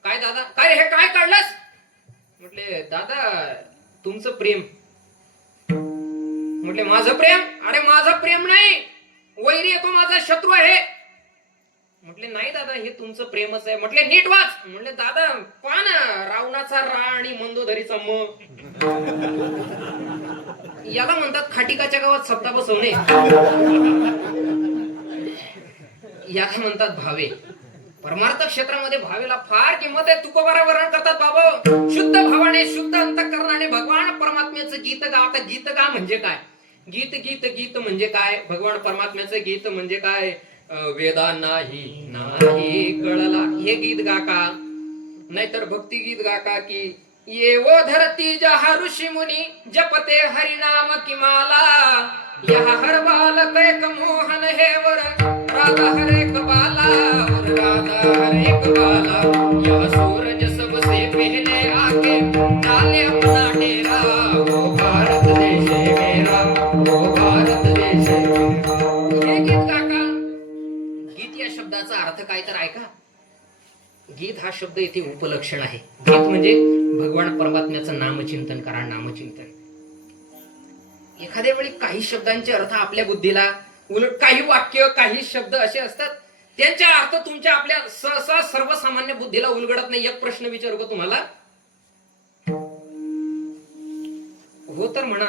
काय दादा, काय हे काय काढलंस? म्हटले, दादा तुमचं प्रेम. म्हटले, माझं प्रेम? अरे माझं प्रेम नाही, वैरी तो माझा शत्रू आहे. म्हटले, नाही दादा हे तुमचं प्रेमच आहे. म्हटले, नीट वाच. म्हटले, दादा पहा ना, रावणाचा रा आणि मंदोदरीचा म. याला म्हणतात खाटिकाच्या गावात सप्ता बसवणे. याला म्हणतात भावे. परमार्थ क्षेत्रामध्ये भावेला फार किंमत आहे. तुकोबारा वर्णन करतात, बाबा शुद्ध भावाने, शुद्ध अंतःकरणाने भगवान परमात्म्याचं गीत गा. आता गीत गा म्हणजे काय? गीत म्हणजे काय? भगवान परमात्म्याचं गीत म्हणजे काय? वेदा नाही नाही कळला. हे गीत गा का, नाहीतर भक्ती गीत गा का की ये वो धरती जहा ऋषी मुनी जपते हरिनाम की माला, यह हर बालक एक मोहन है वर राधा हर एक बाला, और राधा हर एक बाला, यह सूरज सबसे पहले आके डाले अपना डेरा, वो भारत देश है मेरा, वो भारत देश है मेरा. हे गीत गा का. गीत या शब्दाचा अर्थ काय तर ऐका. गीत हा शब्द इथे उपलक्षण आहे. गीत म्हणजे भगवान परमात्म्याचं नामचिंतन करा, नामचिंतन. एखाद्या वेळी काही शब्दांचे अर्थ आपल्या बुद्धीला उलट, काही वाक्य काही शब्द असे असतात त्यांचे अर्थ तुमच्या आपल्या सहसा सर्वसामान्य बुद्धीला उलगडत नाही. एक प्रश्न विचारू का तुम्हाला? हो तर म्हणा.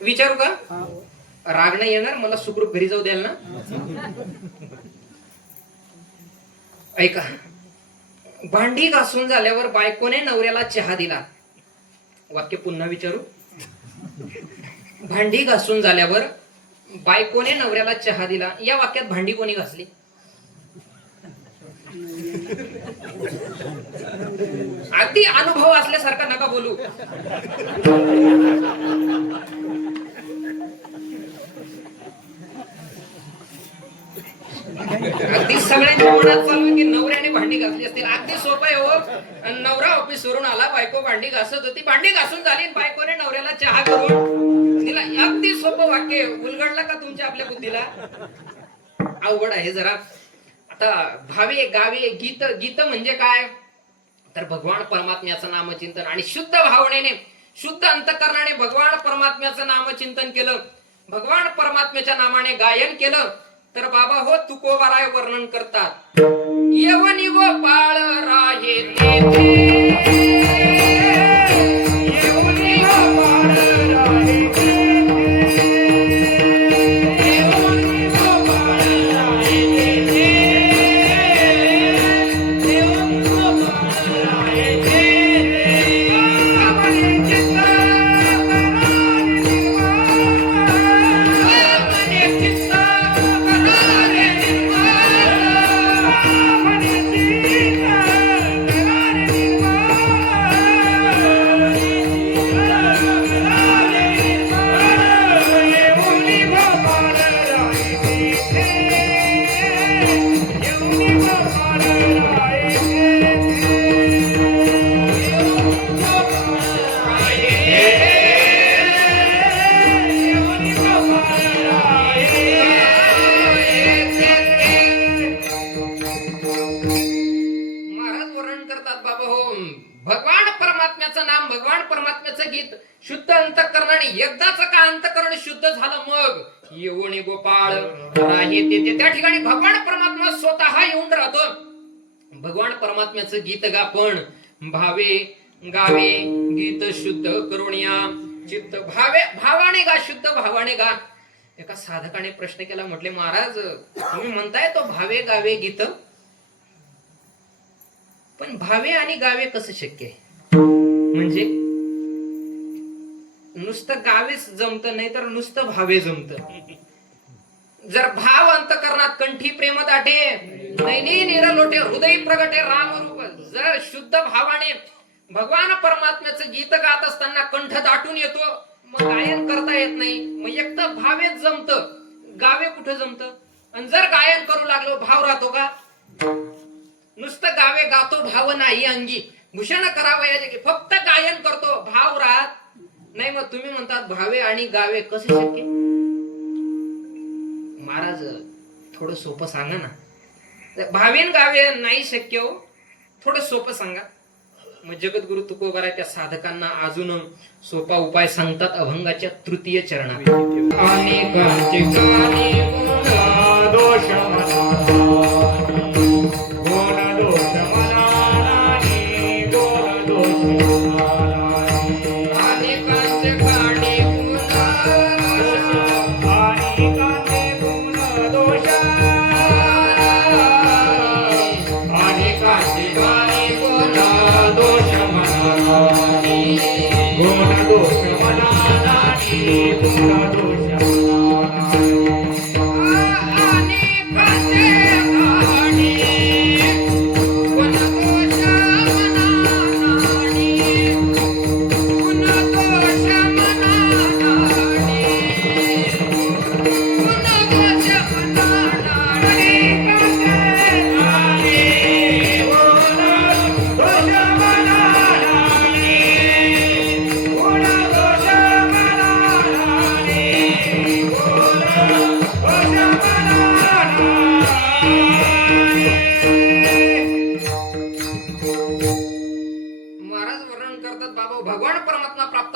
विचारू का? राग नाही येणार? मला सुखरूप घरी जाऊ द्याल ना? ऐका. भांडी घासून झाल्यावर बायकोने नवऱ्याला चहा दिला. वाक्य पुन्हा विचारू. भांडी घासून झाल्यावर बायकोने नवऱ्याला चहा दिला. या वाक्यात भांडी कोणी घासली? अगदी अनुभव असल्यासारखा नका बोलू. अगदी सगळ्यांच्या मनात चालू की नवऱ्याने भांडी घासली असतील. अगदी सोपं आहे हो. नवरा ऑफिस वरून आला, बायको भांडी घासत होती, भांडी घासून झाली, बायकोने नवऱ्याला चहा करून दिला. अगदी सोपं वाक्य. उलगडला का तुमच्या आपल्या बुद्धीला? अवघड आहे जरा. आता भावे गावे गीत. गीत म्हणजे काय तर भगवान परमात्म्याचं नामचिंतन आणि शुद्ध भावनेने शुद्ध अंतःकरणाने भगवान परमात्म्याचं नामचिंतन केलं, भगवान परमात्म्याच्या नामाने गायन केलं तर बाबा हो तुकोबाराय वर्णन करतात. यवनी गोपाळ राये तेथे, यवनी गोपाळ राये तेथे, यवनी गोपाळ राये तेथे, यवनी गोपाळ राये तेथे, आमने चित्ता करारे निर्माण, आमने चित्ता भगवान परमात्म्याचं नाम, भगवान परमात्म्याचं गीत शुद्ध अंतःकरणाने एकदाच का अंतःकरण शुद्ध झालं मग येऊन गोपाळ राहे तेथे. त्या ठिकाणी भगवान परमात्मा स्वतः येऊन राहतो. भगवान परमात्म्याचं गीत गा पण भावे गावे गीत शुद्ध करुणिया चित्त भावे भावाने गा, शुद्ध भावाने गा. एका साधकाने प्रश्न केला, म्हटले महाराज तुम्ही म्हणताय तो भावे गावे गीत, पण भावे आणि गावे कसं शक्य आहे? म्हणजे नुसतं गावेच जमत नाही तर नुसतं भावे जमत. जर भाव अंतःकरणात कंठी प्रेम दाटे, नैनी निरलोटे हृदय प्रगटे राम रूप. जर शुद्ध भावाने भगवान परमात्म्याचं गीत गात असताना कंठ दाटून येतो, मग गायन करता येत नाही. मग एक तर भावेच जमत, गावे कुठं जमत? आणि जर गायन करू लागलो भाव राहतो का? नुसतं गावे गातो भाव नाही अंगी, भूषण करावयाचे फक्त गायन करतो भाव राहत नाही. मग तुम्ही म्हणतात भावे आणि गावे कसे शक्य? महाराज थोडं सोपं सांगा ना. भावेन गावे नाही शक्य हो, थोडं सोपं सांगा. मग जगद्गुरु तुकोबाराय त्या साधकांना अजून सोपा उपाय सांगतात अभंगाच्या तृतीय चरणात. अनेकांचे गाणे दोष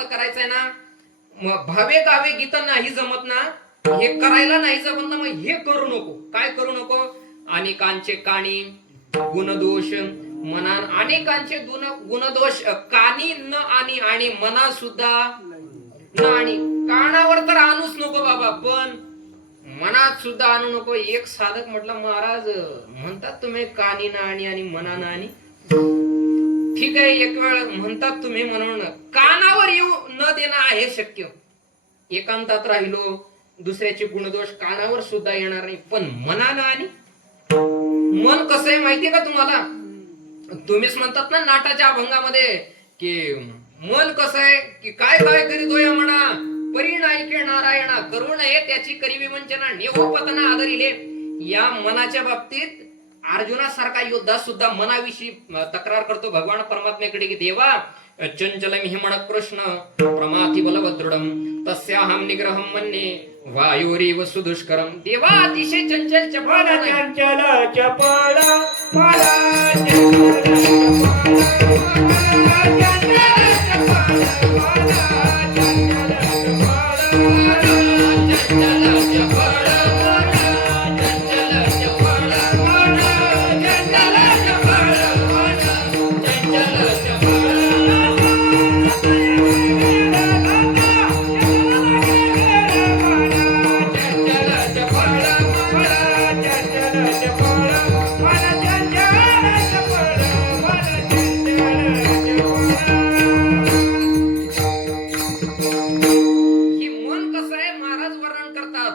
करायचंय ना, मग भावे गावे गीत नाही जमत ना, हे करायला नाही जमत ना, मग हे करू नको. काय करू नको? अनेकांचे काणी गुणदोष मना, अनेकांचे गुणदोष कानी न आणि मना सुद्धा न आणि. कानावर तर आणूच नको बाबा, पण मनात सुद्धा आणू नको. एक साधक म्हटलं, महाराज म्हणतात तुम्ही कानी ना आणि मना ना आणि, ठीक आहे एक वेळ म्हणतात तुम्ही, म्हणून कानावर येऊ न देणं आहे शक्य. एकांतात राहिलो, दुसऱ्याचे गुणदोष कानावर सुद्धा येणार नाही, पण मनानं आणि. मन कसं आहे माहितीये का तुम्हाला? तुम्हीच म्हणतात ना नाटाच्या अभंगामध्ये की मन कसं आहे की काय काय करीतोय म्हणा, परी नायके नारायणा करू नये त्याची करी विवंचना, नेहो पतना आदरिले. या मनाच्या बाबतीत अर्जुनासारखा योद्धा सुद्धा मनाविषयी तक्रार करतो भगवान परमात्मेकडे की देवा चंचलम हि म्हणत कृष्ण प्रमाथी बलभद्रुडम तस्याहम निग्रहम मन्ये वायुरीव सुदुष्करम. देवा अतिशय चंचल चपळ नाही. चंचल चपळ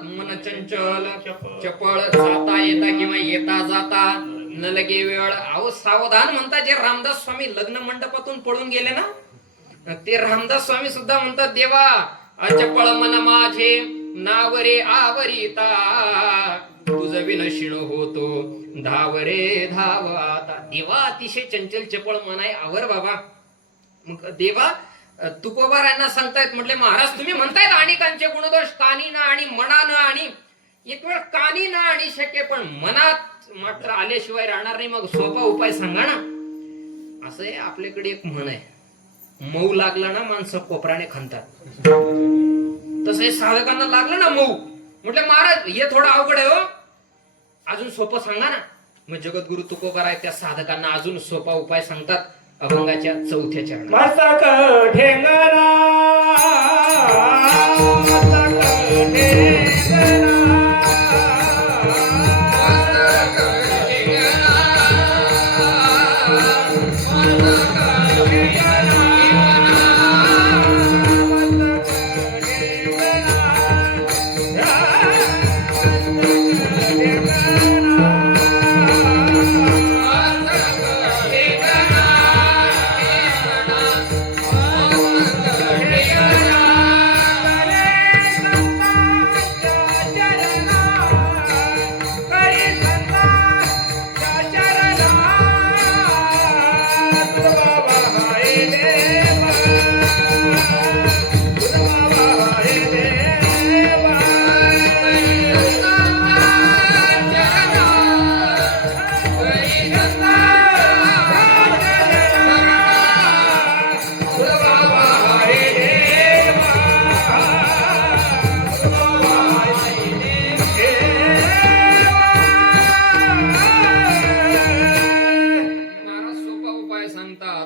मला चपळ जाता येता किंवा येता जाता न लगे वेळ. अहो सावधान म्हणतात जे रामदास स्वामी लग्न मंडपातून पळून गेले ना, ते रामदास स्वामी सुद्धा म्हणतात देवा अचपळ मन माझे नावरे आवरिता तुझ विनशिण होतो धावरे धाव आता. देवा अतिशय चंचल चपळ मन आहे, आवर बाबा. मग देवा तुकोबारायांना सांगतायत, म्हटले महाराज तुम्ही म्हणतायत अनेकांचे गुणदोष कानी ना आणि मना न आणि. एक वेळ कानी ना आणि शक्य, पण मनात मात्र आल्याशिवाय राहणार नाही. मग सोपा उपाय सांगा ना. असं आहे आपल्याकडे एक म्हण आहे, मऊ लागला ना माणसं कोपराने खांतात. तसं साधकांना लागलं ना मऊ, म्हटलं महाराज हे थोडं अवघड आहे हो, अजून सोपं सांगा ना. मग जगद्गुरु तुकोबार आहे त्या साधकांना अजून सोपा उपाय सांगतात अभंगाच्या 4थ्या चरणात. मस्तक ठेंगणा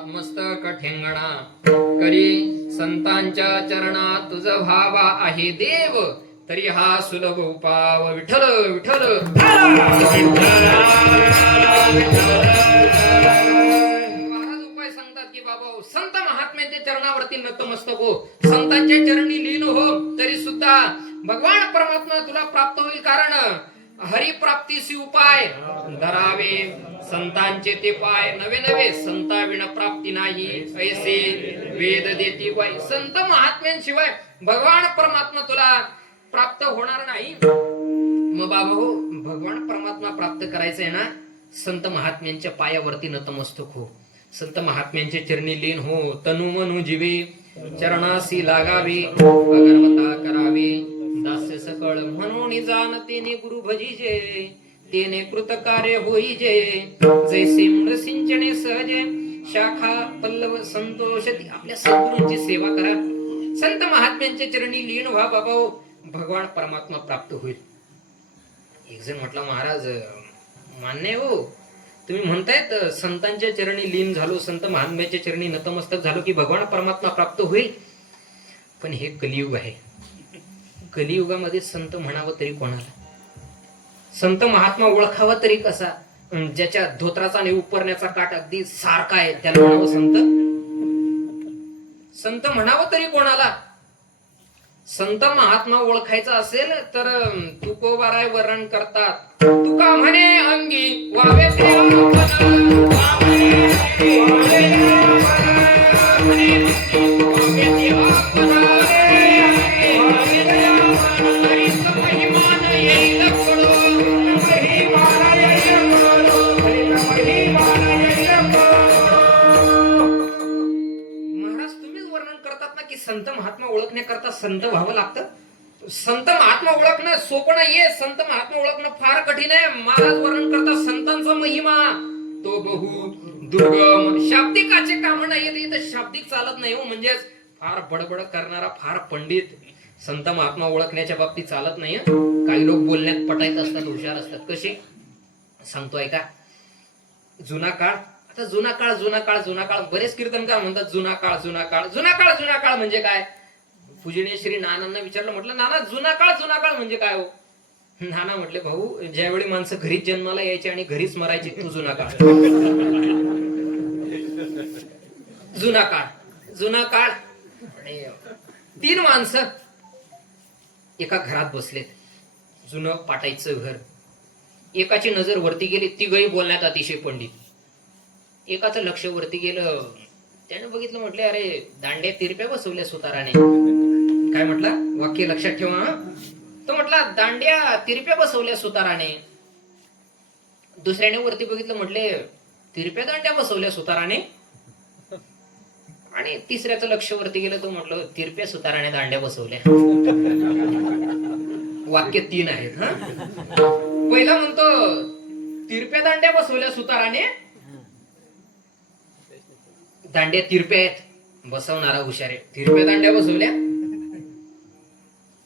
मस्तक ठेंगणा संतांच्या चरणात तुझ भावा आहे देव, तरी हा सुलभ उपाव विठ्ठल विठ्ठल. महाराज उपाय सांगतात की बाबा संत महात्म्यांच्या चरणावरती नतमस्तक हो, संतांच्या चरणी लीन हो, तरी सुद्धा भगवान परमात्मा तुला प्राप्त होईल. कारण हरिप्राप्तीसी उपाय धरावे संतांचे ते पाय, नवे नवे संता विण प्राप्ती नाही ऐसे वेद देती वाई. संत महात्म्यांशिवाय भगवान परमात्मा तुला प्राप्त होणार नाही. मग बाबा हो भगवान परमात्मा प्राप्त करायचंय ना, संत महात्म्यांच्या पायावरती नतमस्तक हो, संत महात्म्यांच्या चरणी लीन हो, तनु मनु जीवे चरणासी लागावे, अगरवता करावे दास्य सकळ म्हणून जाणतेने गुरु भजीजे, तेने कृत कार्य होईजे, जैसे मूळ सिंचने सहजे शाखा पल्लव संतोषती. आपल्या सद्गुरूंची सेवा करा, संत महात्म्यांच्या चरणी लीन व्हा बाबा, भगवान परमात्मा प्राप्त होईल. एक जण म्हटला, महाराज मान्य हो, तुम्ही म्हणतायत संतांच्या चरणी लीन झालो, संत महात्म्याच्या चरणी नतमस्तक झालो की भगवान परमात्मा प्राप्त होईल. पण हे कलियुग आहे. कलियुगामध्ये संत म्हणावं तरी कोणाला? संत महात्मा ओळखावा तरी कसा? ज्याच्या धोत्राचा आणि उपरण्याचा काट अगदी सारखा आहे त्याला म्हणावं संत? संत म्हणावं तरी कोणाला? संत महात्मा ओळखायचा असेल तर तुकोबाराय वर्णन करतात. तुका म्हणे अंगी वावे ते संत महात्मा ओळखण्याकरता संत व्हावं लागतं. संत महात्मा ओळखणं सोपं नाहीये. संत महात्मा ओळखणं फार कठीण आहे. महाराज वर्णन करतात संतांचा महिमा तो बहु दुर्गम. शाब्दिकाचे काम नाहीये, इथं शाब्दिक चालत नाही हो. म्हणजेच फार बडबड करणारा फार पंडित संत महात्मा ओळखण्याच्या बाबतीत चालत नाही. काही लोक बोलण्यात पटायत असतात, हुशार असतात. कसे सांगतोय का? जुना काळ, आता जुना काळ जुना काळ जुना काळ, बरेच कीर्तनकार म्हणतात जुना काळ जुना काळ जुना काळ जुना काळ म्हणजे काय? पूजनीय श्री नानांना विचारलं, म्हटलं नाना जुना काळ म्हणजे काय हो? नाना म्हटले, भाऊ ज्यावेळी माणसं घरीच जन्माला यायचे आणि घरीच मरायचे तो जुना काळ. जुना काळ जुना काळ. तीन माणसं एका घरात बसलेत, जुनं पाटायचं घर. एकाची नजर वरती गेली, तिघही बोलण्यात अतिशय पंडित. एकाचं लक्ष वरती गेलं, त्याने बघितलं, म्हटले अरे दांड्या तिरप्या बसवल्या सुताराने. काय म्हटला? वाक्य लक्षात ठेवा. तो म्हटला दांड्या तिरप्या बसवल्या सुताराने. दुसऱ्याने वरती बघितलं, म्हटले तिरप्या दांड्या बसवल्या सुताराने. आणि तिसऱ्याचं लक्ष वरती गेलं, तो म्हटलं तिरप्या सुताराने दांड्या बसवल्या. वाक्य तीन आहेत. पहिला म्हणतो तिरप्या दांड्या बसवल्या सुताराने, दांड्या तिरप्या आहेत, बसवणारा हुशार आहे, तिरप्या दांड्या बसवल्या.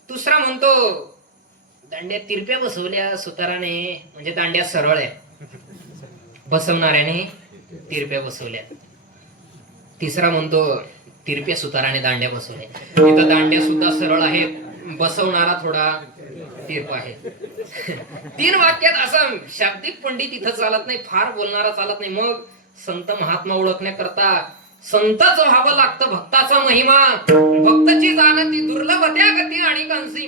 दुसरा म्हणतो दांड्या तिरप्या बसवल्या सुताराने, म्हणजे दांड्या सरळ आहे, बसवणाऱ्याने तिरप्या बसवल्या. तिसरा म्हणतो तिरप्या सुताराने दांड्या बसवल्या. इथं दांड्या सुद्धा सरळ आहेत, बसवणारा थोडा तिरपा आहे. तीन वाक्यात असं शाब्दिक पंडित इथं चालत नाही, फार बोलणारा चालत नाही. मग संत महात्मा ओळखण्याकरता संतच व्हावं लागतं. भक्ताचा महिमा, भक्ताची जाणती दुर्लभ त्या गती आणि कंसी.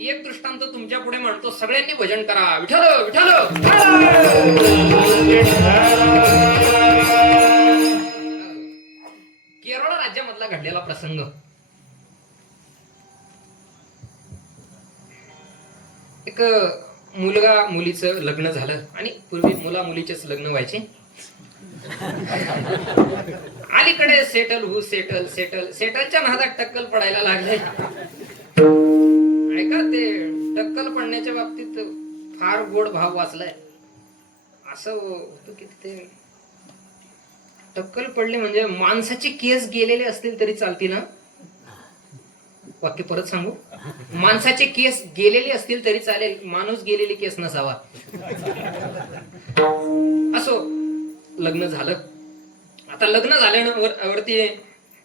एक दृष्टांत तुमच्या पुढे म्हणतो, सगळ्यांनी भजन करा. विठ्ठल विठ्ठल. केरळ राज्यामधला घडलेला प्रसंग. एक मुलगा मुलीचं लग्न झालं, आणि पूर्वी मुला मुलीचेच लग्न व्हायचे. अलीकडे सेटलच्या नादात टक्कल पडायला लागले. ऐका, ते टक्कल पडण्याच्या बाबतीत फार गोड भाव वाचलाय. असं होतं की ते टक्कल पडले म्हणजे माणसाचे केस गेलेले असतील तरी चालतील ना. वाक्य परत सांगू, माणसाचे केस गेलेले असतील तरी चालेल, माणूस गेलेले केस नसावा. असो, लग्न झालं. आता लग्न झाल्यावरती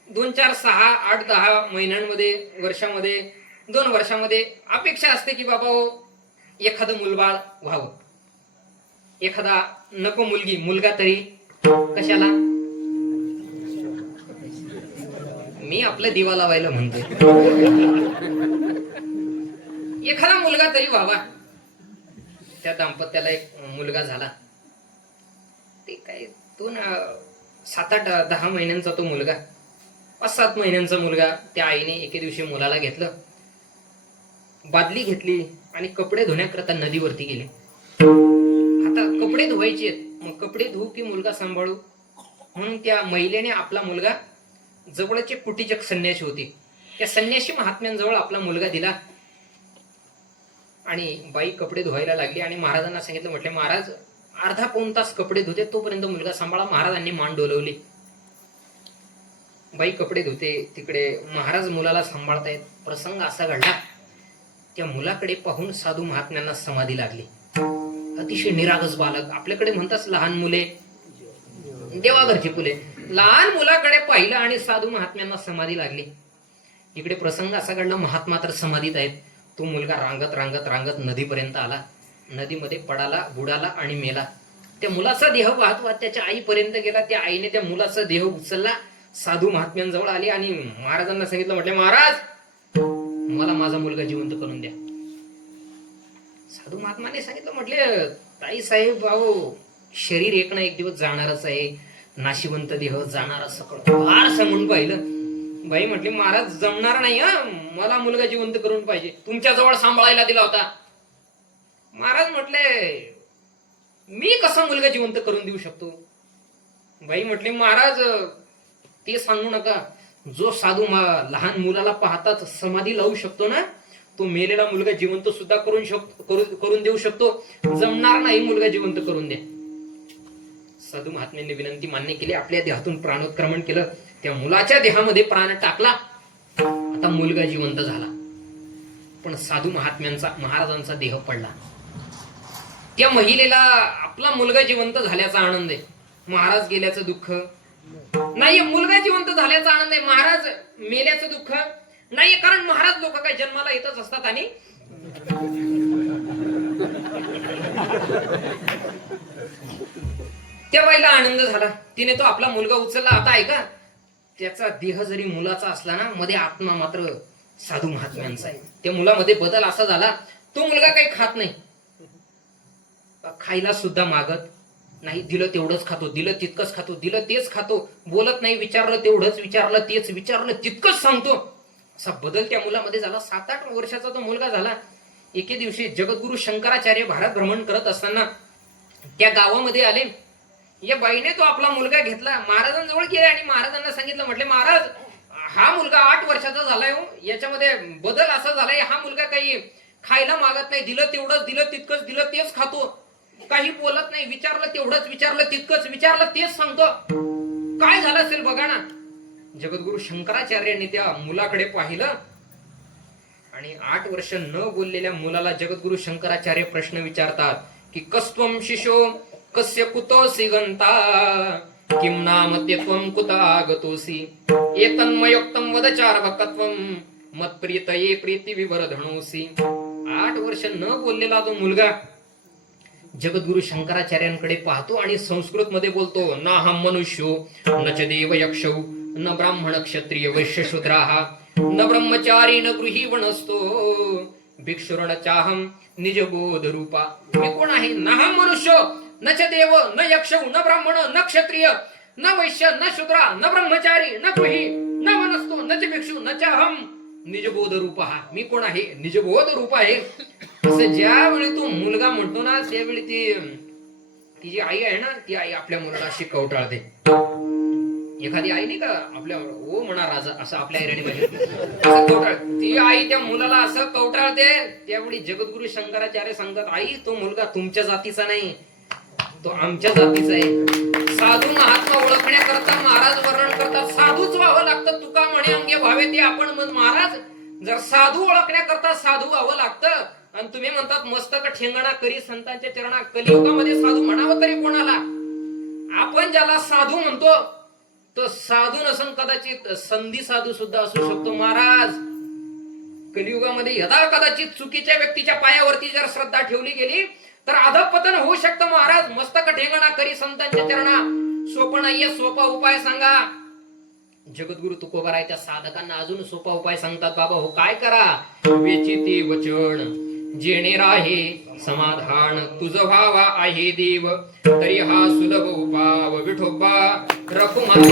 2, 4, 6, 8, 10 महिन्यांमध्ये, वर्षामध्ये, 2 वर्षामध्ये अपेक्षा असते की बाबा एखादं मुलबाळ व्हावं. एखादा नको मुलगी, मुलगा तरी कशाला? मी आपलं दिवा लावायला म्हणतोय. एखादा मुलगा तरी व्हावा. त्या दाम्पत्याला एक मुलगा झाला. ते काय 7, 8, 10 महिन्यांचा तो मुलगा, 5-7 महिन्यांचा मुलगा. त्या आईने एके दिवशी मुलाला घेतलं, बादली घेतली आणि कपडे धुण्याकरता नदीवरती गेले. आता कपडे धुवायचे आहेत, मग कपडे धुवू की मुलगा सांभाळू, म्हणून त्या महिलेने आपला मुलगा, जवळचे कुटीचक संन्याशी होते, त्या संन्याशी महात्म्यांजवळ आपला मुलगा दिला. आणि बाई कपडे धुवायला लागली आणि महाराजांना सांगितलं, म्हटले महाराज अर्धा 1 तास कपडे धुते, तोपर्यंत मुलगा सांभाळा. महाराजांनी मान डोलवली. बाई कपडे धुते, तिकडे महाराज मुलाला सांभाळतायत. प्रसंग असा घडला, त्या मुलाकडे पाहून साधू महात्म्यांना समाधी लागली. अतिशय निरागस बालक, आपल्याकडे म्हणतात लहान मुले देवाघरची फुले. लहान मुलाकडे पाहिलं आणि साधू महात्म्यांना समाधी लागली. इकडे प्रसंग असा घडला, महात्मा तर समाधीत आहेत. तो मुलगा रांगत रांगत रांगत नदीपर्यंत आला. नदीमध्ये पडाला, बुडाला आणि मेला. त्या मुलाचा देह वाहत वाहत त्याच्या आईपर्यंत गेला. त्या आईने त्या मुलाचा देह उचलला, साधू महात्म्यांजवळ आली आणि महाराजांना सांगितलं, म्हटले महाराज मला माझा मुलगा जिवंत करून द्या. साधू महात्माने सांगितलं, म्हटले ताई साहेब भाऊ, शरीर एक ना एक दिवस जाणारच आहे, नाशिवंत देह जाणारा सकळ फार म्हणून पाहिलं. बाई म्हटली महाराज जमणार नाही, मला मुलगा जिवंत करून पाहिजे, तुमच्या जवळ सांभाळायला दिला होता. महाराज म्हटले मी कसा मुलगा जिवंत करून देऊ शकतो. बाई म्हटली महाराज ते सांगू नका, जो साधू लहान मुलाला पाहताच समाधी लावू शकतो ना, तो मेलेला मुलगा जिवंत सुद्धा करून देऊ शकतो. जमणार नाही, मुलगा जिवंत करून द्या. साधू महात्म्यांनी विनंती मान्य केली, आपल्या देहातून प्राणोत्क्रमण केलं, त्या मुलाच्या देहामध्ये प्राण टाकला. आता मुलगा जिवंत झाला. पण साधू महाराजांचा देह पडला. त्या महिलेला आपला मुलगा जिवंत झाल्याचा आनंद आहे, महाराज गेल्याचं दुःख नाही. मुलगा जिवंत झाल्याचा आनंद आहे, महाराज मेल्याचं दुःख नाही. कारण महाराज लोक काय जन्माला येतच असतात आणि त्या बाईला आनंद झाला, तिने तो आपला मुलगा उचलला. आता ऐका, त्याचा देह जरी मुलाचा असला ना, मध्ये आत्मा मात्र साधू महात्म्यांचा आहे. त्या मुलामध्ये बदल असा झाला, तो मुलगा काही खात नाही, खायला सुद्धा मागत नाही, दिलं तेवढंच खातो, दिलं तितकंच खातो, दिलं तेच खातो, बोलत नाही, विचारलं तेवढंच विचारलं, तेच विचारलं तितकंच सांगतो. असा बदल त्या मुलामध्ये झाला. 7-8 वर्षाचा तो मुलगा झाला. एके दिवशी जगद्गुरु शंकराचार्य भारत भ्रमण करत असताना त्या गावामध्ये आले. या बाईने तो आपला मुलगा घेतला, महाराजांजवळ गेले आणि महाराजांना सांगितलं, म्हटले महाराज हा मुलगा 8 वर्षाचा झालाय, याच्यामध्ये बदल असा झालाय, हा मुलगा काही खायला मागत नाही, दिलं तेवढंच, दिलं तितकंच, दिलं तेच खातो, काही बोलत नाही, विचारलं तेवढंच विचारलं, तितकंच विचारलं, तेच सांगतो. काय झालं असेल बघा ना. जगद्गुरु शंकराचार्यांनी त्या मुलाकडे पाहिलं आणि 8 वर्ष न बोललेल्या मुलाला जगद्गुरु शंकराचार्य प्रश्न विचारतात की कस्त्वम शिशो कस्य कुतोसी गंता किम नाम त्वं कुत आगतोसी एतन्मयोक्तम वदचारवकत्वम मत्प्रीतये प्रीती विवर्धनोसी. 8 वर्ष न बोललेला तो मुलगा जगद्गुरु शंकराचार्यांकडे पाहतो आणि संस्कृत मध्ये बोलतो, ना हम मनुष्यो न च देव यक्षौ न ब्राह्मण क्षत्रिय वैश्य शूद्राः न ब्रह्मचारी न गृही वनस्तो भिक्षुरण चाहम निजबोध रूपा. मी कोण आहे? न हम मनुष्य न च देव न यक्षौ न ब्राह्मण न क्षत्रिय न वैश्य न शूद्रा न ब्रह्मचारी न गृही न वनस्तो न च भिक्षु न चाहम निजबोध रूपा. मी कोण आहे? निजबोध रूप आहे. असं ज्यावेळी तो मुलगा म्हणतो ना, त्यावेळी ती जी आई आहे ना, ती आई आपल्या मुलाला अशी कवटाळते. एखादी आई नाही का आपल्या ओ म्हणा राजा असं आपल्या आईने पाहिजे, ती आई त्या मुलाला असं कवटाळते. त्यावेळी जगद्गुरु शंकराचार्य सांगतात, आई तो मुलगा तुमच्या जातीचा नाही, तो आमच्या जातीचा आहे. साधू महात्मा ओळखण्याकरता महाराज वर्णन करतात, साधूच व्हावं लागतं, तुका म्हणे अंगे व्हावे ते आपण. महाराज जर साधू ओळखण्याकरता साधू व्हावं लागतं आणि तुम्ही म्हणतात मस्तक ठेंगणा करी संतांच्या चरणा. कलियुगामध्ये साधू म्हणावं तरी कोणाला? आपण ज्याला साधू म्हणतो तो साधू नसून कदाचित संधी साधू सुद्धा असू शकतो. महाराज कलियुगामध्ये यदा कदाचित चुकीच्या व्यक्तीच्या पायावरती जर श्रद्धा ठेवली गेली तर अधपतन होऊ शकतं. महाराज मस्तक ठेंगणा करी संतांच्या चरणा. सोपं नाहीये, सोपा उपाय सांगा. जगद्गुरु तुकोबाराय त्या साधकांना अजून सोपा उपाय सांगतात. बाबा हो काय करा? वेचिती वचन जेणे राहे समाधान, तुझ भावा आहे देव तरी हा सुलभ उपाव. विठोबा रखुमारी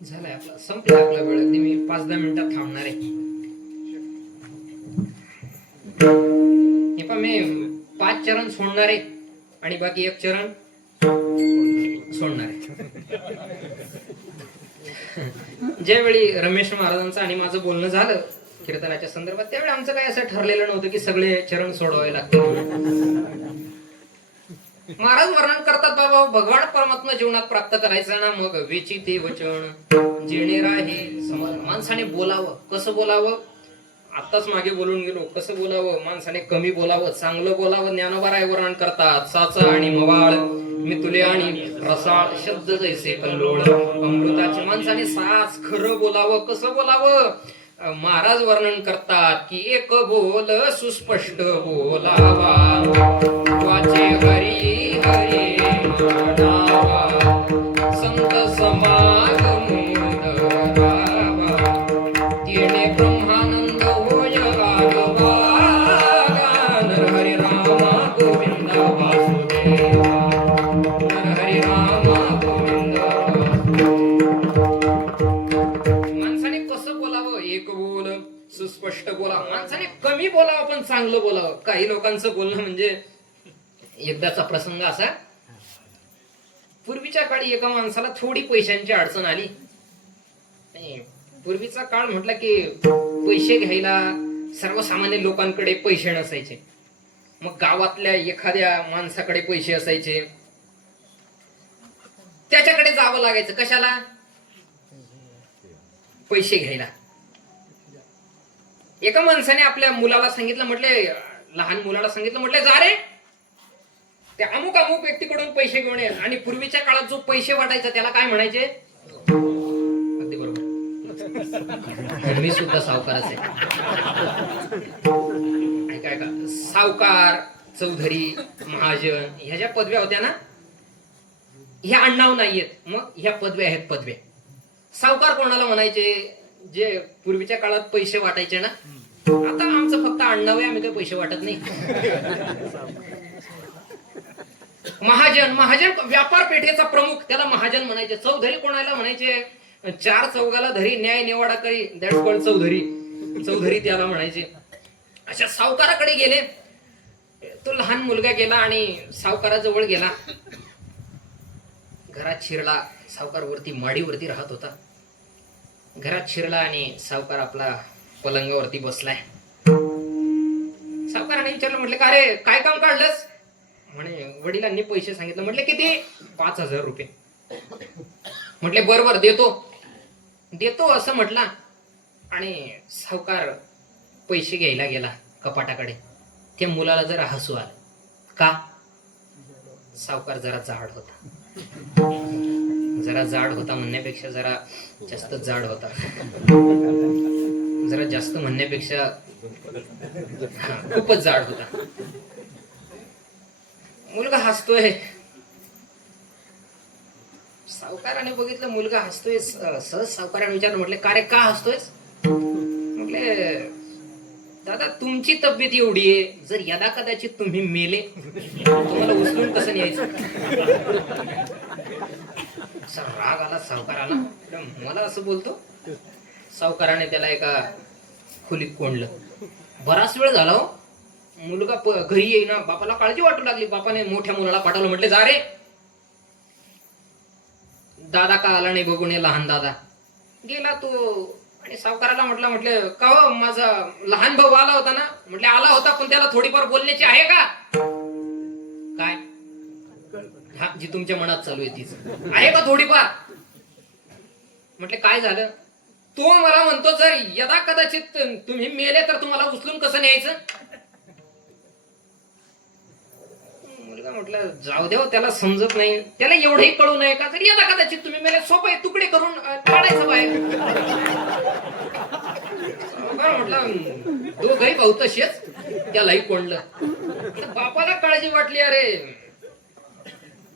झालाय आपला, संपला आपला वेळ. अगदी मी 5-10 मिनिटात थांबणार आहे. हे पण मी 5 चरण सोडणार आहे आणि बाकी 1 चरण सोडणार आहे. ज्यावेळी रमेश महाराजांचं आणि माझं बोलणं झालं कीर्तनाच्या संदर्भात, त्यावेळी आमचं काही असं ठरलेलं नव्हतं की सगळे चरण सोडवावे लागतील. महाराज वर्णन करतात, बाबा भगवान परमात्मा जीवनात प्राप्त करायचं ना, मग वेची ते वचन जेणे राहे माणसाने बोलावं. कसं बोलावं? आत्ताच मागे बोलून गेलो. कसं बोलावं? माणसाने कमी बोलावं, चांगलं बोलावं. ज्ञानोबा वर्णन करतात, साचा आणि मवाळ मितुले आणि रसाळ शब्द जैसे कल्लोळ अमृताची. माणसाने साच खरं बोलावं. कसं बोलावं? महाराज वर्णन करतात की एक बोल सुस्पष्ट बोलावा, वाचे हरी हरी म्हणावा, संत समागम धरावा, तिने ब्रह्मानंद होय आगवा, नर हरी रामा गोविंद वासुदेवा, नर हरी रामा गोविंद माणसाने कसं बोलावं? एक बोल सुस्पष्ट बोला. माणसाने कमी बोलावं पण चांगलं बोलावं. काही लोकांचं बोलणं म्हणजे, एकदाचा प्रसंग असा, पूर्वीच्या काळी एका माणसाला थोडी पैशांची अडचण आली. पूर्वीचा काळ म्हटलं की पैसे घ्यायला सर्वसामान्य लोकांकडे पैसे नसायचे. मग गावातल्या एखाद्या माणसाकडे पैसे असायचे, त्याच्याकडे जावं लागायचं. कशाला? पैसे घ्यायला. एका माणसाने आपल्या मुलाला सांगितलं, म्हटले लहान मुलाला सांगितलं, म्हटले जा रे त्या अमुक अमुक व्यक्तीकडून पैसे घेऊन ये. आणि पूर्वीच्या काळात जो पैसे वाटायचा त्याला काय म्हणायचे? अगदी बरोबर, मी सुद्धा सावकारच आहे. ऐका ऐका, सावकार, चौधरी, महाजन ह्या ज्या पदव्या होत्या ना, ह्या आडनाव नाहीयेत. मग ह्या पदव्या आहेत, पदव्या. सावकार कोणाला म्हणायचे? जे पूर्वीच्या काळात पैसे वाटायचे ना. आता आमचं फक्त आडनाव आहे, आम्ही काही पैसे वाटत नाही. महाजन, महाजन व्यापार पेठेचा प्रमुख, त्याला महाजन म्हणायचे. चौधरी कोणाला म्हणायचे? चार चौघाला धरी न्याय निवाडा करी, दॅट्स कॉल्ड चौधरी. चौधरी त्याला म्हणायचे. अशा सावकाराकडे गेले. तो लहान मुलगा गेला आणि सावकाराजवळ गेला. घरात शिरला. सावकार वरती माडीवरती राहत होता. घरात शिरला आणि सावकार आपला पलंगावरती बसलाय. सावकाराने विचारलं, म्हटलं का रे, काय काम काढलंस? म्हणे वडिलांनी पैसे सांगितलं. म्हटले किती? 5,000 रुपये. म्हटले बरोबर देतो देतो असं म्हटला. आणि सावकार पैसे घ्यायला गेला कपाटाकडे. त्या मुलाला जरा हसू आलं. का? सावकार जरा जाड होता. जरा जाड होता म्हणण्यापेक्षा जरा जास्त जाड होता. जरा जास्त म्हणण्यापेक्षा खूपच जाड होता. मुलगा हसतोय. सावकाराने बघितलं मुलगा हसतोय. सहज सावकाराने विचारलं, म्हटले का रे, का हसतोयस? म्हटले दादा, तुमची तब्येत एवढी आहे, जर यदा कदाचित तुम्ही मेले तुम्हाला उचलून कसं न्यायचं? राग आला सावकाराला. मला असं बोलतो? सावकाराने त्याला एका खोलीत कोंडलं. बराच वेळ झाला हो, मुलगा घरी येईना. बापाला काळजी वाटू लागली. बापाने मोठ्या मुलाला पाठवलं. म्हटले जा रे. दादा का आला नाही बघून ये. लहान दादा गेला तो. आणि सावकाराला म्हटलं का हो, माझा लहान भाऊ आला होता ना? म्हटले आला होता, पण त्याला थोडीफार बोलण्याची आहे का? काय? हा, जी तुमच्या मनात चालू आहे तीच आहे का थोडीफार? म्हटले काय झालं? तो मला म्हणतो जर यदा कदाचित तुम्ही मेले तर तुम्हाला उचलून कसं न्यायचं? मुलगा म्हटलं जाऊ द्या, त्याला समजत नाही, त्याला एवढंही कळू नये का? जर यदा कदाचित तुम्ही मेले, सोपं आहे, तुकडे करून काढायचं बाहेर. म्हटलं दोघही भाऊ तसेच, त्यालाही कोंडलं. बापाला काळजी वाटली, अरे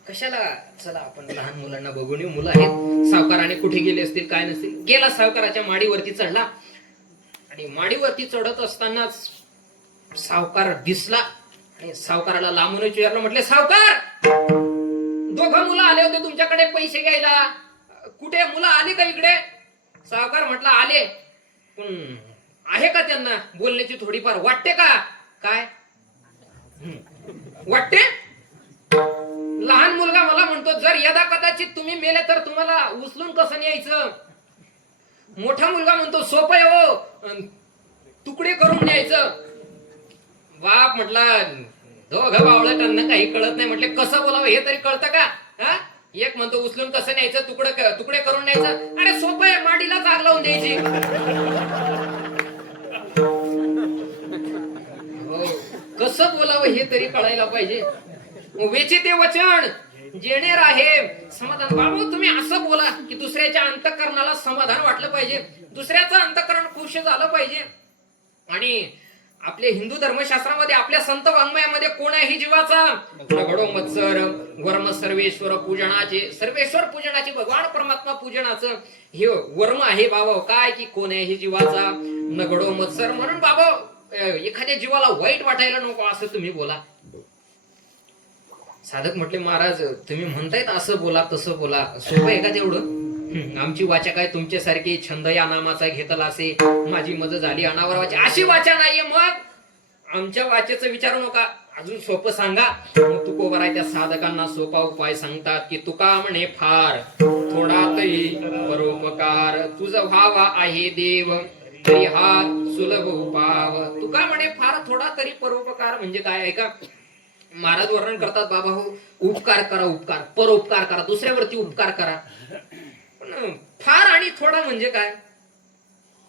कशाला, चला आपण लहान मुलांना बघून येऊ. मुलं आहेत. सावकाराने कुठे गेले असतील, काय नसतील. गेला सावकाराच्या माडीवरती चढला. आणि माडीवरती चढत असतानाच सावकार दिसला. आणि सावकाराला लांबून विचारलं. म्हटले सावकार, दोघं मुलं आले होते तुमच्याकडे पैसे घ्यायला, कुठे? मुलं आली का इकडे? सावकार म्हटलं आले, पण आहे का त्यांना बोलण्याची थोडीफार? वाटते का? काय वाटते? लहान मुलगा मला म्हणतो कदाचित तुम्ही मेले तर तुम्हाला उचलून कसं न्यायचं? मोठा मुलगा म्हणतो सोपं आहे हो, तुकडे करून न्यायचं. बाप म्हटला दोघं बावळटांना काही कळत नाही. म्हटले कसं बोलावं हे तरी कळतं का? हा, एक म्हणतो उचलून कसं न्यायचं, तुकडे करून न्यायचं. अरे सोपं आहे, माडीला जाग लावून द्यायची. हो, कसं बोलावं हे तरी कळायला पाहिजे. वेचे ते वचन जेणे राहे समाधान. बाबू तुम्ही असं बोला की दुसऱ्याच्या अंतःकरणाला समाधान वाटलं पाहिजे, दुसऱ्याचं अंतःकरण खुश झालं पाहिजे. आणि आपल्या हिंदू धर्मशास्त्रामध्ये, आपल्या संत वाङ्मयामध्ये कोणाही जीवाचा घडो मत्सर वर्म सर्वेश्वर पूजनाचे, सर्वेश्वर पूजनाचे, भगवान परमात्मा पूजनाचं हे वर्म आहे बाबा. काय की कोणाही जीवाचा न घडो मत्सर. म्हणून बाबा एखाद्या जीवाला वाईट वाटायला नको असं तुम्ही बोला. साधक म्हटले महाराज तुम्ही म्हणतायत असं बोला तसं बोला, सोपं आहे का तेवढं? आमची वाचा काय तुमच्यासारखी छंद या नामाचा घेतला असे, माझी मज झाली अनावर वाचा, अशी वाचा नाहीये. मग आमच्या वाचेचं विचारू नका, अजून सोपं सांगा. मग तुकोबराय त्या साधकांना सोपा उपाय सांगतात की तुका म्हणे फार थोडा तरी परोपकार, तुझ व्हावा आहे देव तरी हा सुलभ उपाव. तुका म्हणे फार थोडा तरी परोपकार म्हणजे काय आहे का? महाराज वर्णन करतात बाबा हो, उपकार करा, उपकार परोपकार करा, दुसऱ्यावरती उपकार करा. पण फार आणि थोडा म्हणजे काय?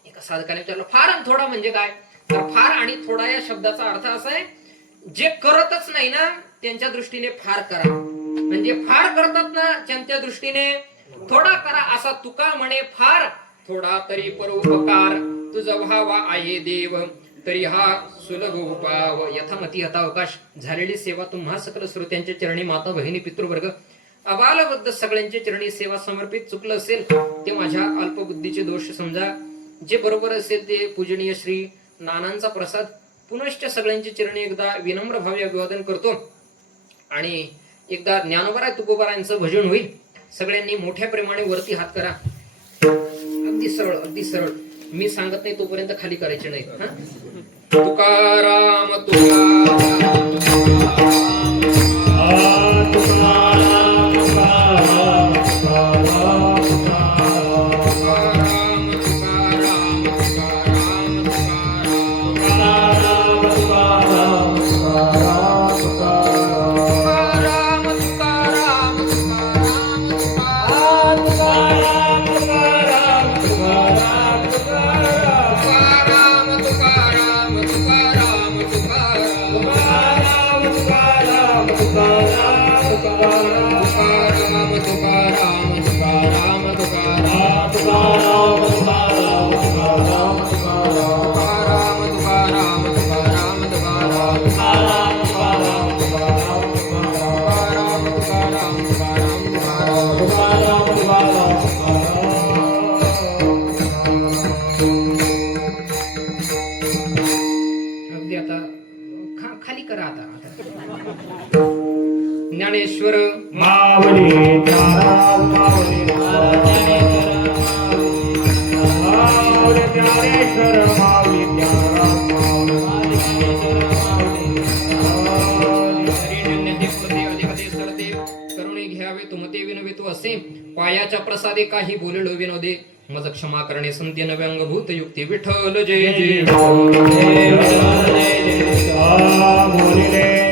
एका साधकाने विचारलं फार आणि थोडा म्हणजे काय? तर फार आणि थोडा या शब्दाचा अर्थ असा आहे, जे करतच नाही ना त्यांच्या दृष्टीने फार करा, म्हणजे फार करतात ना त्यांच्या दृष्टीने थोडा करा. असा तुका म्हणे फार थोडा तरी परोपकार, तुझा व्हावा आहे देव तरी हा सुलभ उपाव. यथामती यथावकाश झालेली सेवा तुम्हा सकल श्रोत्यांच्या चरणी, माता बहिणी पितृवर्ग अबालबद्ध सगळ्यांच्या चरणी सेवा समर्पित. चुकलं असेल ते माझ्या अल्पबुद्धीचे दोष समजा, जे बरोबर असेल ते पूजनीय श्री नानांचा प्रसाद. पुनश्च सगळ्यांच्या चरणी एकदा विनम्र भावे अभिवादन करतो आणि एकदा ज्ञानोबराय तुकोबरायांचं भजन होईल. सगळ्यांनी मोठ्या प्रेमाने वरती हात करा. अगदी सरळ, अगदी सरळ. मी सांगत नाही तोपर्यंत खाली करायचे नाही. तुकाराम तुकाराम खाली करा आता. ज्ञानेश्वर मावली ज्ञानेश्वर माऊली करुणे घ्यावे तुमते विनवितो असे, पायाच्या प्रसादे काही बोललो विनोदे, मज क्षमा करणे संती नव्यांगभूत युक्ती. विठ्ठल जय जय. बोलिले